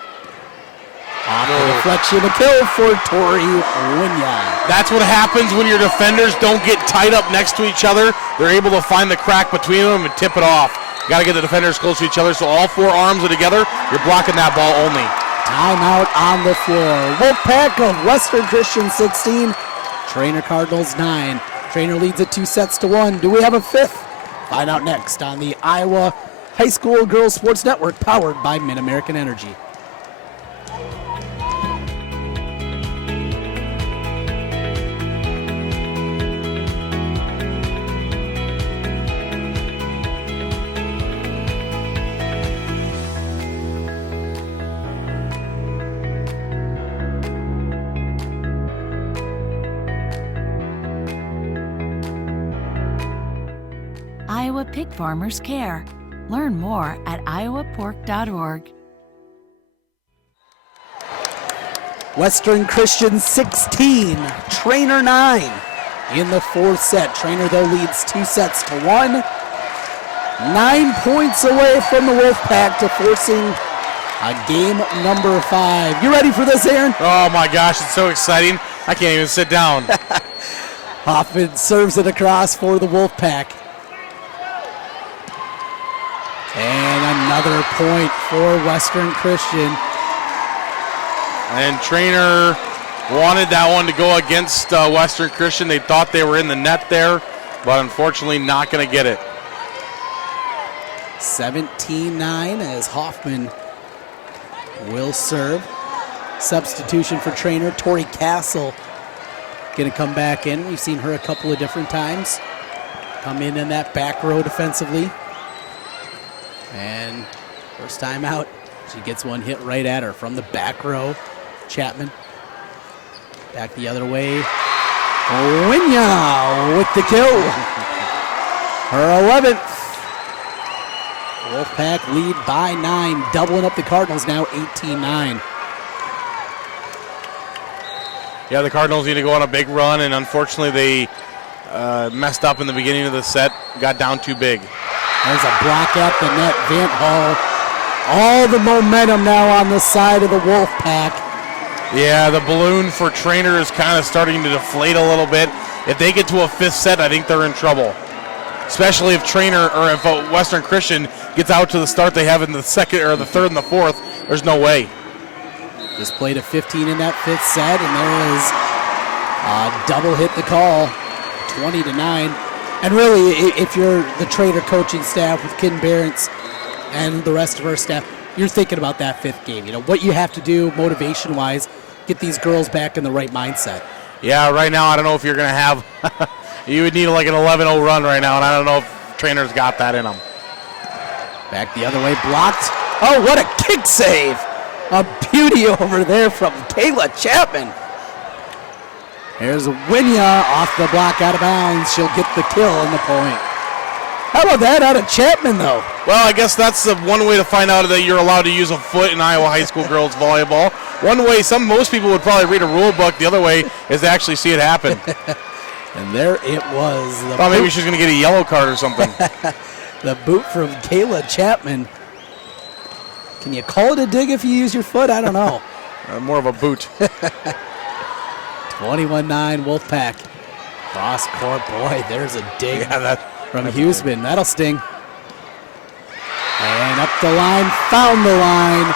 Off the deflection, a kill for Tori Winya. That's what happens when your defenders don't get tied up next to each other. They're able to find the crack between them and tip it off. You got to get the defenders close to each other, so all four arms are together. You're blocking that ball only. Timeout on the floor. Wolfpack of Western Christian 16, Treynor Cardinals 9. Treynor leads it 2-1. Do we have a fifth? Find out next on the Iowa High School Girls Sports Network, powered by Mid-American Energy. Iowa Pig Farmers Care. Learn more at iowapork.org. Western Christian 16, Treynor 9 in the fourth set. Treynor, though, leads 2-1. 9 points away from the Wolfpack to forcing a game number 5. You ready for this, Aaron? Oh my gosh, it's so exciting. I can't even sit down. Hoffman serves it across for the Wolfpack. And another point for Western Christian. And Treynor wanted that one to go against Western Christian. They thought they were in the net there, but unfortunately not going to get it. 17-9 as Hoffman will serve. Substitution for Treynor. Tori Castle going to come back in. We've seen her a couple of different times. Come in that back row defensively. And first time out, she gets one hit right at her from the back row. Chapman back the other way. Winya with the kill. Her 11th. Wolfpack lead by 9, doubling up the Cardinals now 18-9. Yeah, the Cardinals need to go on a big run, and unfortunately they messed up in the beginning of the set, got down too big. There's a block at the net. Van Hull. All the momentum now on the side of the Wolfpack. Yeah, the balloon for Treynor is kind of starting to deflate a little bit. If they get to a fifth set, I think they're in trouble. Especially if Treynor or if Western Christian gets out to the start they have in the second or the third and the fourth. There's no way. Just played a 15 in that fifth set, and there is a double hit the call, 20-9. And really, if you're the Treynor coaching staff with Ken Barents and the rest of our staff, you're thinking about that fifth game. You know, what you have to do motivation-wise, get these girls back in the right mindset. Yeah, right now, I don't know if you're going to have, you would need like an 11-0 run right now, and I don't know if Treynor's got that in them. Back the other way, blocked. Oh, what a kick save. A beauty over there from Kayla Chapman. There's Winya off the block, out of bounds. She'll get the kill and the point. How about that out of Chapman, though? Well, I guess that's the one way to find out that you're allowed to use a foot in Iowa high school girls volleyball. One way, most people would probably read a rule book. The other way is to actually see it happen. And there it was. Thought maybe she's going to get a yellow card or something. The boot from Kayla Chapman. Can you call it a dig if you use your foot? I don't know. More of a boot. 21-9 Wolfpack. Cross court, boy, there's a dig from Huseman. That'll sting. And up the line, found the line.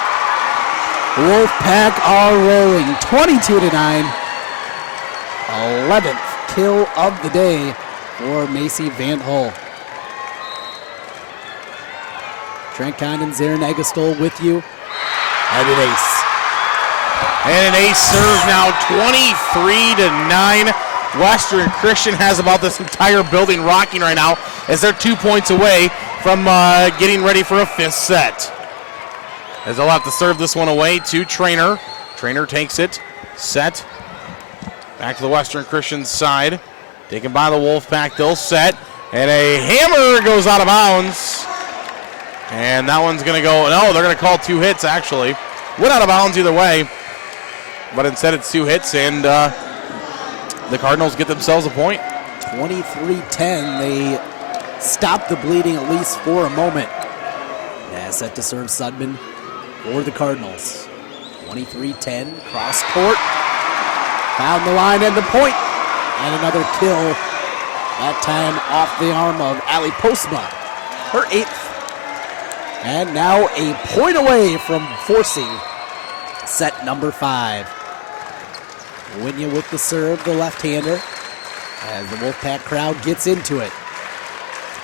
Wolfpack are rolling 22-9. 11th kill of the day for Macy Van Hull. Trent Condon's there, Negastol with you. And an ace. And an ace serve now, 23-9. Western Christian has about this entire building rocking right now as they're 2 points away from getting ready for a fifth set. As they'll have to serve this one away to Treynor. Treynor takes it, set, Back to the Western Christian side. Taken by the Wolfpack. They'll set. And a hammer goes out of bounds. And that one's going to go. No, they're going to call 2 hits, actually. Went out of bounds either way. But instead it's 2 hits, and the Cardinals get themselves a point. 23-10. They stop the bleeding at least for a moment. Set to serve Sudman for the Cardinals. 23-10, cross court. Found the line and the point. And another kill, that time off the arm of Ali Postma. Her 8th. And now a point away from forcing set number 5. Winya with the serve, the left-hander, as the Wolfpack crowd gets into it.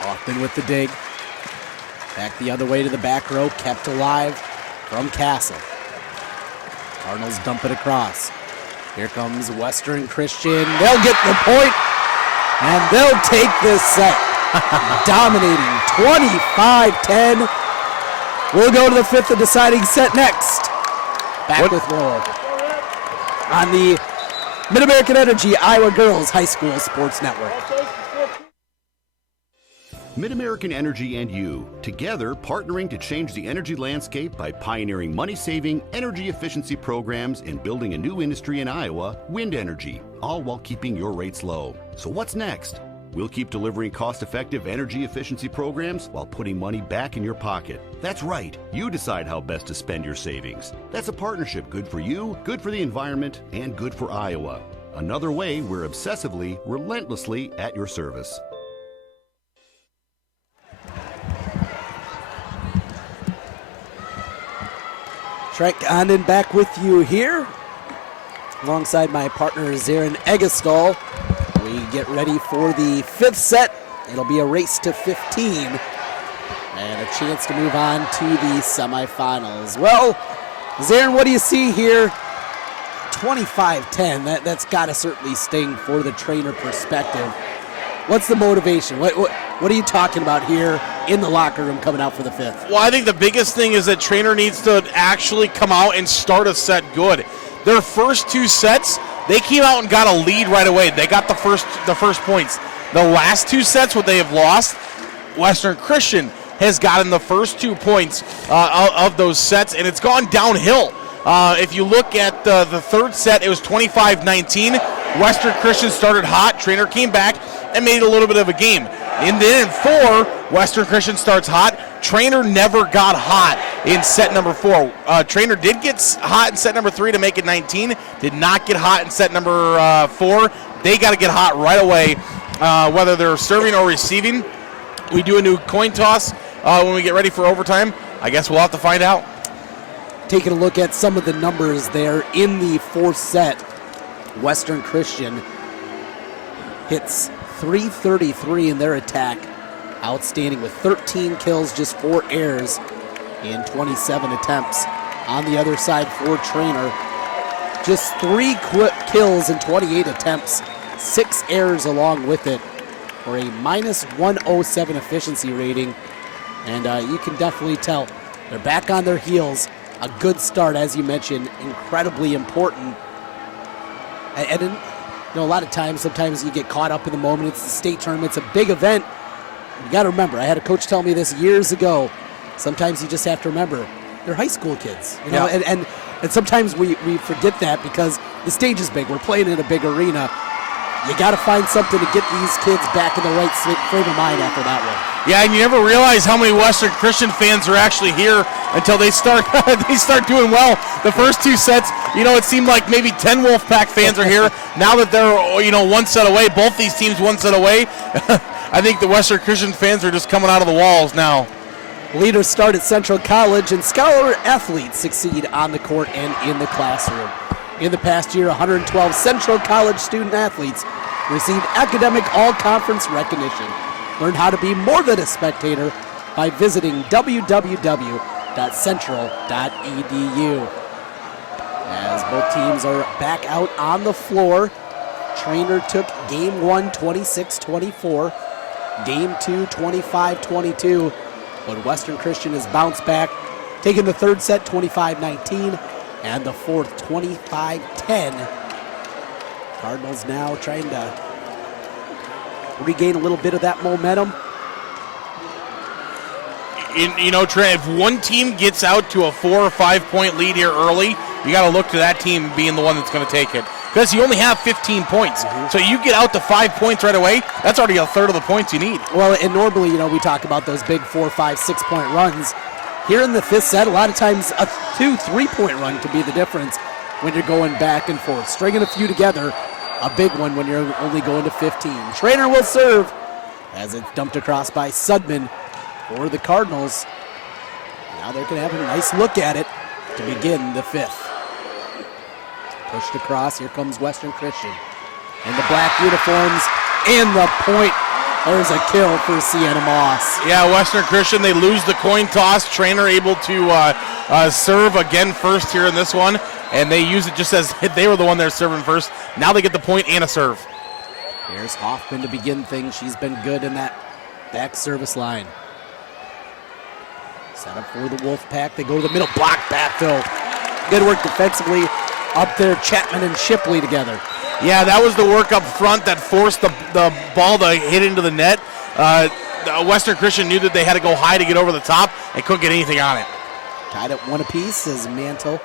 Hoffman with the dig. Back the other way to the back row, kept alive from Castle. Cardinals dump it across. Here comes Western Christian. They'll get the point, and they'll take this set. Dominating 25-10. We'll go to the 5th and deciding set next. Back with more on the Mid-American Energy Iowa Girls High School Sports Network. Mid-American Energy and you, together partnering to change the energy landscape by pioneering money-saving, energy efficiency programs and building a new industry in Iowa, wind energy, all while keeping your rates low. So what's next? We'll keep delivering cost-effective energy efficiency programs while putting money back in your pocket. That's right, you decide how best to spend your savings. That's a partnership good for you, good for the environment, and good for Iowa. Another way we're obsessively, relentlessly at your service. Trek Condon back with you here, alongside my partner Zarin Egestall. We get ready for the 5th set. It'll be a race to 15 and a chance to move on to the semifinals. Well, Zarin, what do you see here? 25-10, that's got to certainly sting for the Treynor perspective. What's the motivation? What are you talking about here in the locker room coming out for the 5th? Well, I think the biggest thing is that Treynor needs to actually come out and start a set good. Their first 2 sets, they came out and got a lead right away. They got the first points. The last 2 sets, what they have lost, Western Christian has gotten the first 2 points of those sets, and it's gone downhill. If you look at the 3rd set, it was 25-19. Western Christian started hot. Treynor came back and made it a little bit of a game. And then in 4, Western Christian starts hot. Treynor never got hot in set number 4. Treynor did get hot in set number 3 to make it 19. Did not get hot in set number 4. They got to get hot right away, whether they're serving or receiving. We do a new coin toss when we get ready for overtime. I guess we'll have to find out. Taking a look at some of the numbers there in the 4th set, Western Christian hits 333 in their attack. Outstanding with 13 kills, just 4 errors in 27 attempts. On the other side for Treynor, just 3 kills in 28 attempts, 6 errors along with it, for a minus 107 efficiency rating. And you can definitely tell they're back on their heels. A good start, as you mentioned, incredibly important. And a lot of times, sometimes you get caught up in the moment. It's the state tournament. It's a big event. You got to remember, I had a coach tell me this years ago. Sometimes you just have to remember, they're high school kids. You know, and sometimes we forget that because the stage is big. We're playing in a big arena. You got to find something to get these kids back in the right frame of mind after that one. Yeah, and you never realize how many Western Christian fans are actually here until they start doing well. The first 2 sets, it seemed like maybe 10 Wolfpack fans are here. Now that they're, 1 set away, both these teams 1 set away, I think the Western Christian fans are just coming out of the walls now. Leaders start at Central College, and scholar athletes succeed on the court and in the classroom. In the past year, 112 Central College student athletes received academic all-conference recognition. Learn how to be more than a spectator by visiting www.central.edu. As both teams are back out on the floor, Treynor took game 1 26-24, game 2 25-22, but Western Christian has bounced back, taking the 3rd set 25-19 and the 4th 25-10. Cardinals now trying to regain a little bit of that momentum. Trey, if one team gets out to a 4 or 5 point lead here early, you got to look to that team being the one that's going to take it. Because you only have 15 points. So you get out to 5 points right away, that's already a third of the points you need. Well, and normally, we talk about those big 4, 5, 6 point runs. Here in the fifth set, a lot of times a 2, 3 point run could be the difference when you're going back and forth. Stringing a few together, a big one when you're only going to 15. Treynor will serve as it's dumped across by Sudman for the Cardinals. Now they're going to have a nice look at it to begin the fifth. Pushed across, here comes Western Christian. And the black uniforms and the point. There's a kill for Sienna Moss. Yeah, Western Christian, they lose the coin toss. Treynor able to serve again first here in this one. And they use it just as they were the one there serving first. Now they get the point and a serve. Here's Hoffman to begin things. She's been good in that back service line. Set up for the Wolfpack. They go to the middle. Block back, though. Good work defensively up there. Chapman and Shipley together. Yeah, that was the work up front that forced the ball to hit into the net. Western Christian knew that they had to go high to get over the top. They couldn't get anything on it. Tied at one apiece as Mantle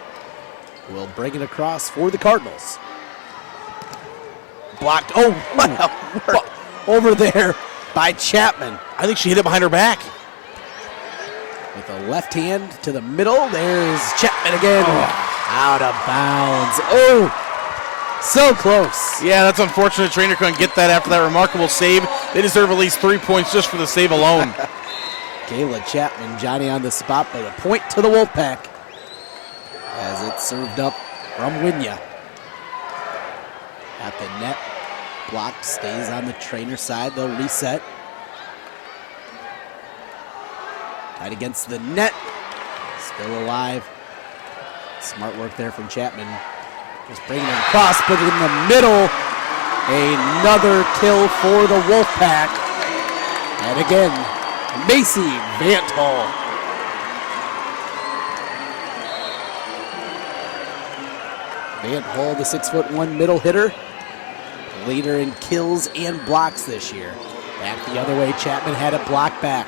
will bring it across for the Cardinals. Blocked. Oh, what a work over there by Chapman. I think she hit it behind her back. With a left hand to the middle. There's Chapman again. Out of bounds. Oh, so close. Yeah, that's unfortunate. Treynor couldn't get that after that remarkable save. They deserve at least 3 points just for the save alone. Kayla Chapman, Johnny on the spot, but a point to the Wolfpack as it's served up from Winya. At the net, blocked, stays on the Treynor side. They'll reset. Tied against the net, still alive. Smart work there from Chapman. Just bringing it across, put it in the middle. Another kill for the Wolfpack. And again, Macy Van't Hall. Van't Hall, the 6'1" middle hitter. Leader in kills and blocks this year. Back the other way, Chapman had it blocked back.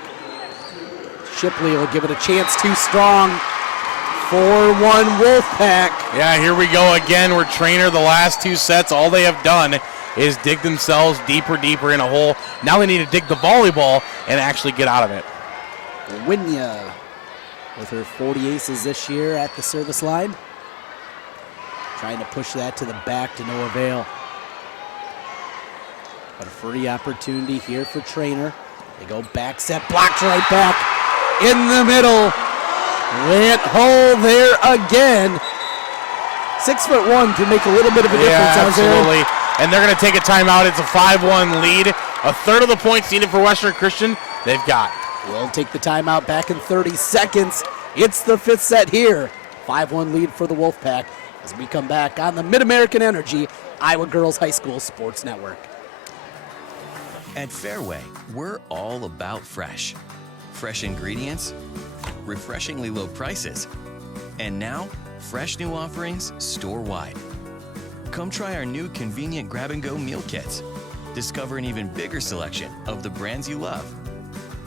Shipley will give it a chance, too strong. 4-1 Wolfpack. Yeah, here we go again. We're Treynor the last two sets. All they have done is dig themselves deeper in a hole. Now they need to dig the volleyball and actually get out of it. Winya with her 40 aces this year at the service line. Trying to push that to the back to no avail. But a free opportunity here for Treynor. They go back set, blocked right back in the middle. Went hole there again. 6'1" can make a little bit of a difference. Yeah, absolutely. And they're going to take a timeout. It's a 5-1 lead. A third of the points needed for Western Christian, they've got. We'll take the timeout back in 30 seconds. It's the fifth set here. 5-1 lead for the Wolfpack as we come back on the Mid-American Energy Iowa Girls High School Sports Network. At Fairway, we're all about fresh. Fresh ingredients, refreshingly low prices, and now, fresh new offerings store-wide. Come try our new convenient grab-and-go meal kits. Discover an even bigger selection of the brands you love.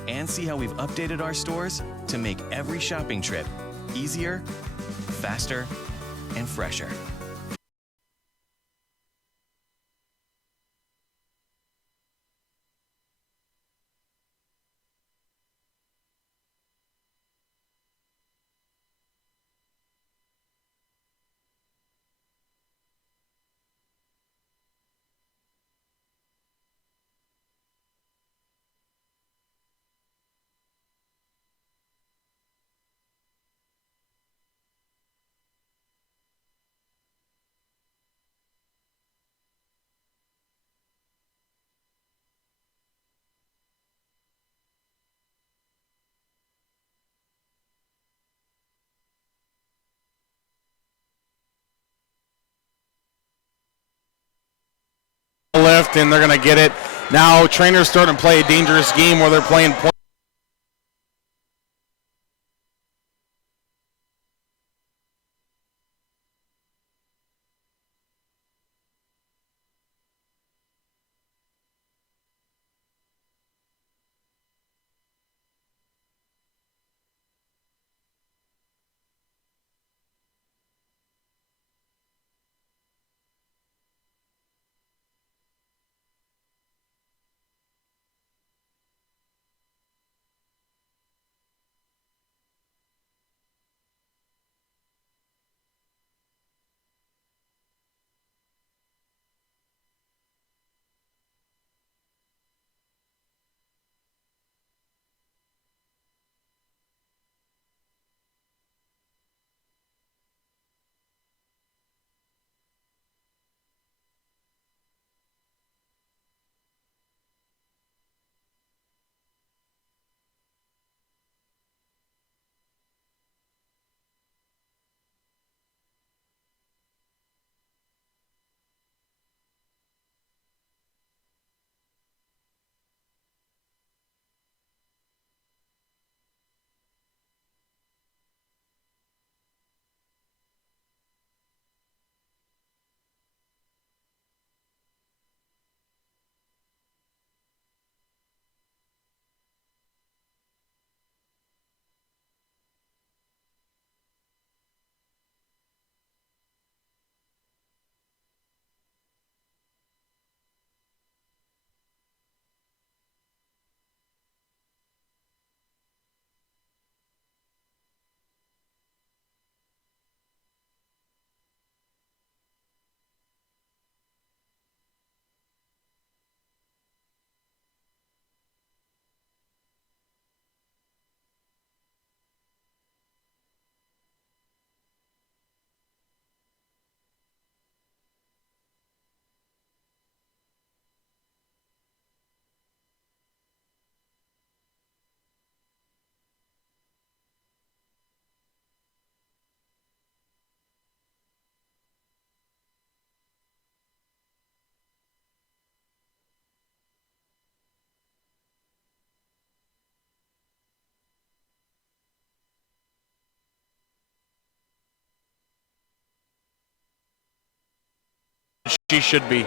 And see how we've updated our stores to make every shopping trip easier, faster, and fresher. Lift, and they're going to get it. Now Treynor's starting to play a dangerous game where they're playing point. she should be.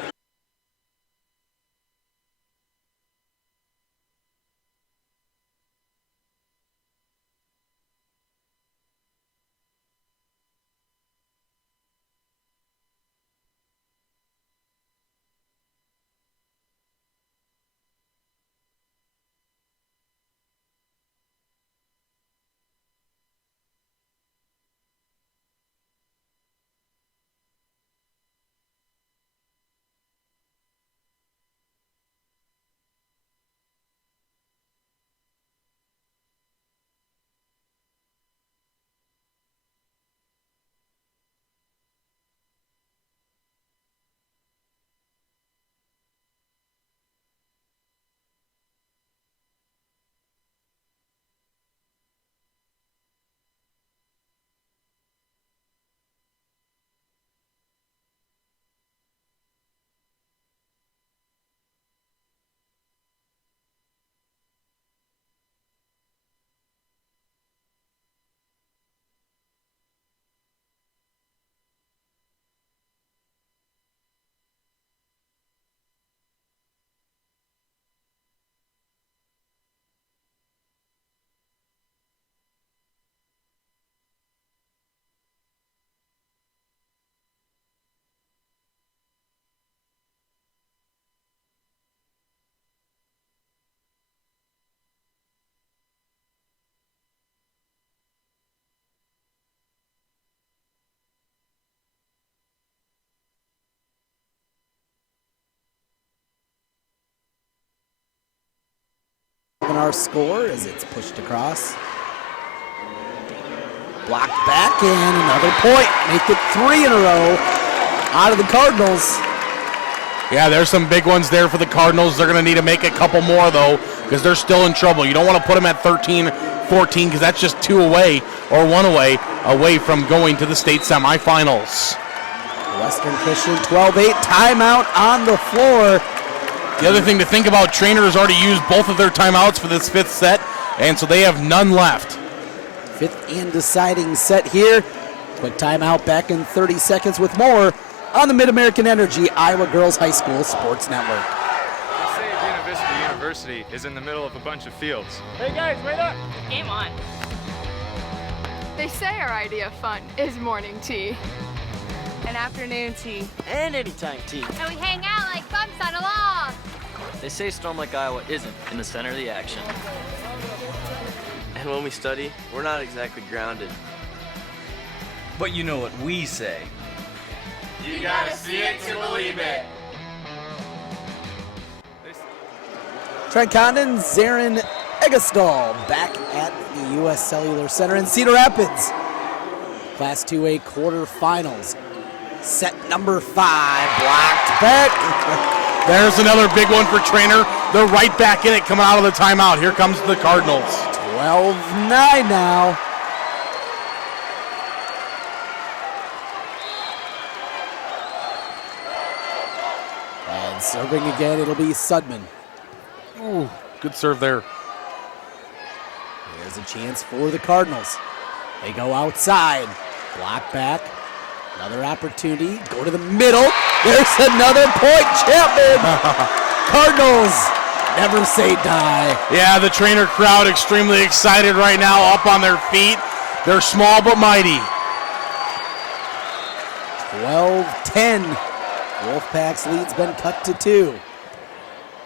Our score as it's pushed across. Blocked back and another point. Make it 3 in a row out of the Cardinals. Yeah, there's some big ones there for the Cardinals. They're going to need to make a couple more, though, because they're still in trouble. You don't want to put them at 13-14 because that's just 2 away or 1 away from going to the state semifinals. Western Christian 12-8. Timeout on the floor. The other thing to think about, Treynor has already used both of their timeouts for this 5th set, and so they have none left. 5th and deciding set here. Quick timeout, back in 30 seconds with more on the Mid-American Energy Iowa Girls High School Sports Network. They say Buena Vista University is in the middle of a bunch of fields. Hey guys, wait up! Game on. They say our idea of fun is morning tea, and afternoon tea, And anytime tea. And we hang out like bumps on a log. They say Storm Lake, Iowa isn't in the center of the action. And when we study, we're not exactly grounded. But you know what we say. You gotta see it to believe it. Trent Condon, Zarin Eggestal back at the U.S. Cellular Center in Cedar Rapids. Class 2A quarterfinals. Set number 5, blocked back. There's another big one for Treynor. They're right back in it coming out of the timeout. Here comes the Cardinals. 12-9 now. And serving again, it'll be Sudman. Ooh, good serve there. There's a chance for the Cardinals. They go outside. Block back. Another opportunity. Go to the middle. There's another point, Chapman. Cardinals never say die. Yeah, the Treynor crowd extremely excited right now, up on their feet. They're small but mighty. 12-10. Wolfpack's lead's been cut to 2.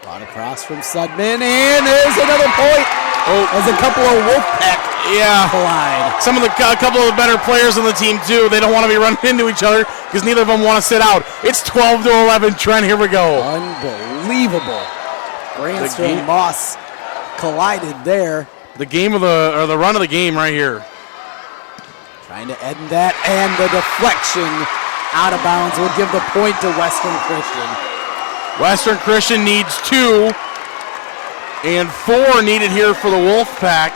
Brought across from Sudman, and there's another point. As a couple of Wolfpack collide. Some of the a couple of the better players on the team too. They don't want to be running into each other because neither of them want to sit out. It's 12-11. Trent, here we go. Unbelievable. Granster and Moss collided there. The game of the run of the game right here. Trying to end that, and the deflection out of bounds will give the point to Western Christian. Western Christian needs 2. And 4 needed here for the Wolfpack,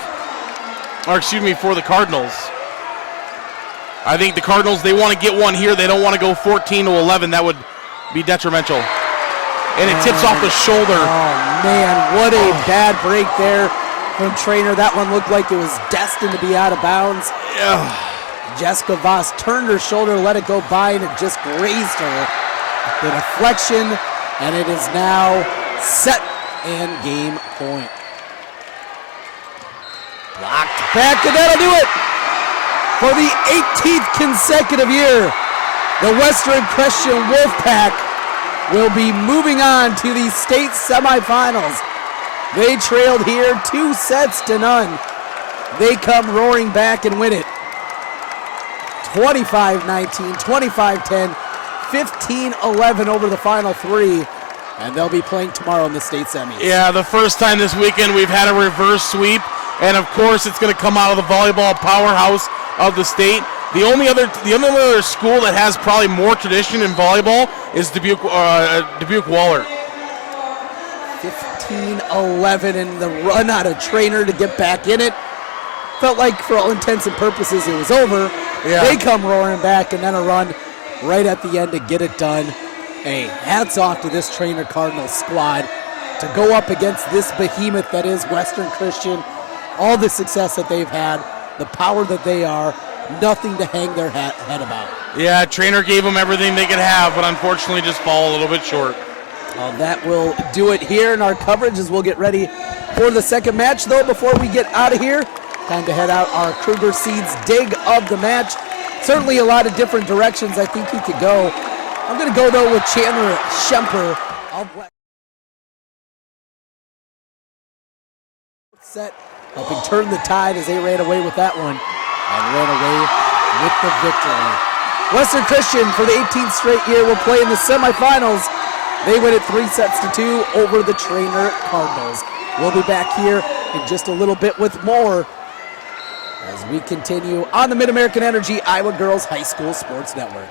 or excuse me, for the Cardinals. I think the Cardinals, they want to get one here. They don't want to go 14-11. That would be detrimental. And it tips off the shoulder. Oh, man, what a bad break there from Treynor. That one looked like it was destined to be out of bounds. Yeah. Jessica Voss turned her shoulder, let it go by, and it just grazed her. The deflection, and it is now set and game point. Blocked back, and that'll do it. For the 18th consecutive year, the Western Christian Wolfpack will be moving on to the state semifinals. They trailed here 2-0. They come roaring back and win it. 25-19, 25-10, 15-11 over the final three. And they'll be playing tomorrow in the state semis. Yeah, the first time this weekend we've had a reverse sweep. And of course it's going to come out of the volleyball powerhouse of the state. The only other school that has probably more tradition in volleyball is Dubuque Wahlert. 15-11, and the run out of Treynor to get back in it. Felt like for all intents and purposes it was over. Yeah. They come roaring back, and then a run right at the end to get it done. Hey, hats off to this Treynor Cardinals squad to go up against this behemoth that is Western Christian. All the success that they've had, the power that they are, nothing to hang their head about. Yeah, Treynor gave them everything they could have, but unfortunately just fall a little bit short. Well, that will do it here in our coverage as we'll get ready for the second match. Though, before we get out of here, time to head out our Kruger Seeds dig of the match. Certainly a lot of different directions I think he could go. I'm going to go, though, with Chandler Schemper of West. Set, helping turn the tide as they ran away with that one and ran away with the victory. Western Christian, for the 18th straight year, will play in the semifinals. They win it 3-2 over the Treynor Cardinals. We'll be back here in just a little bit with more as we continue on the Mid-American Energy Iowa Girls High School Sports Network.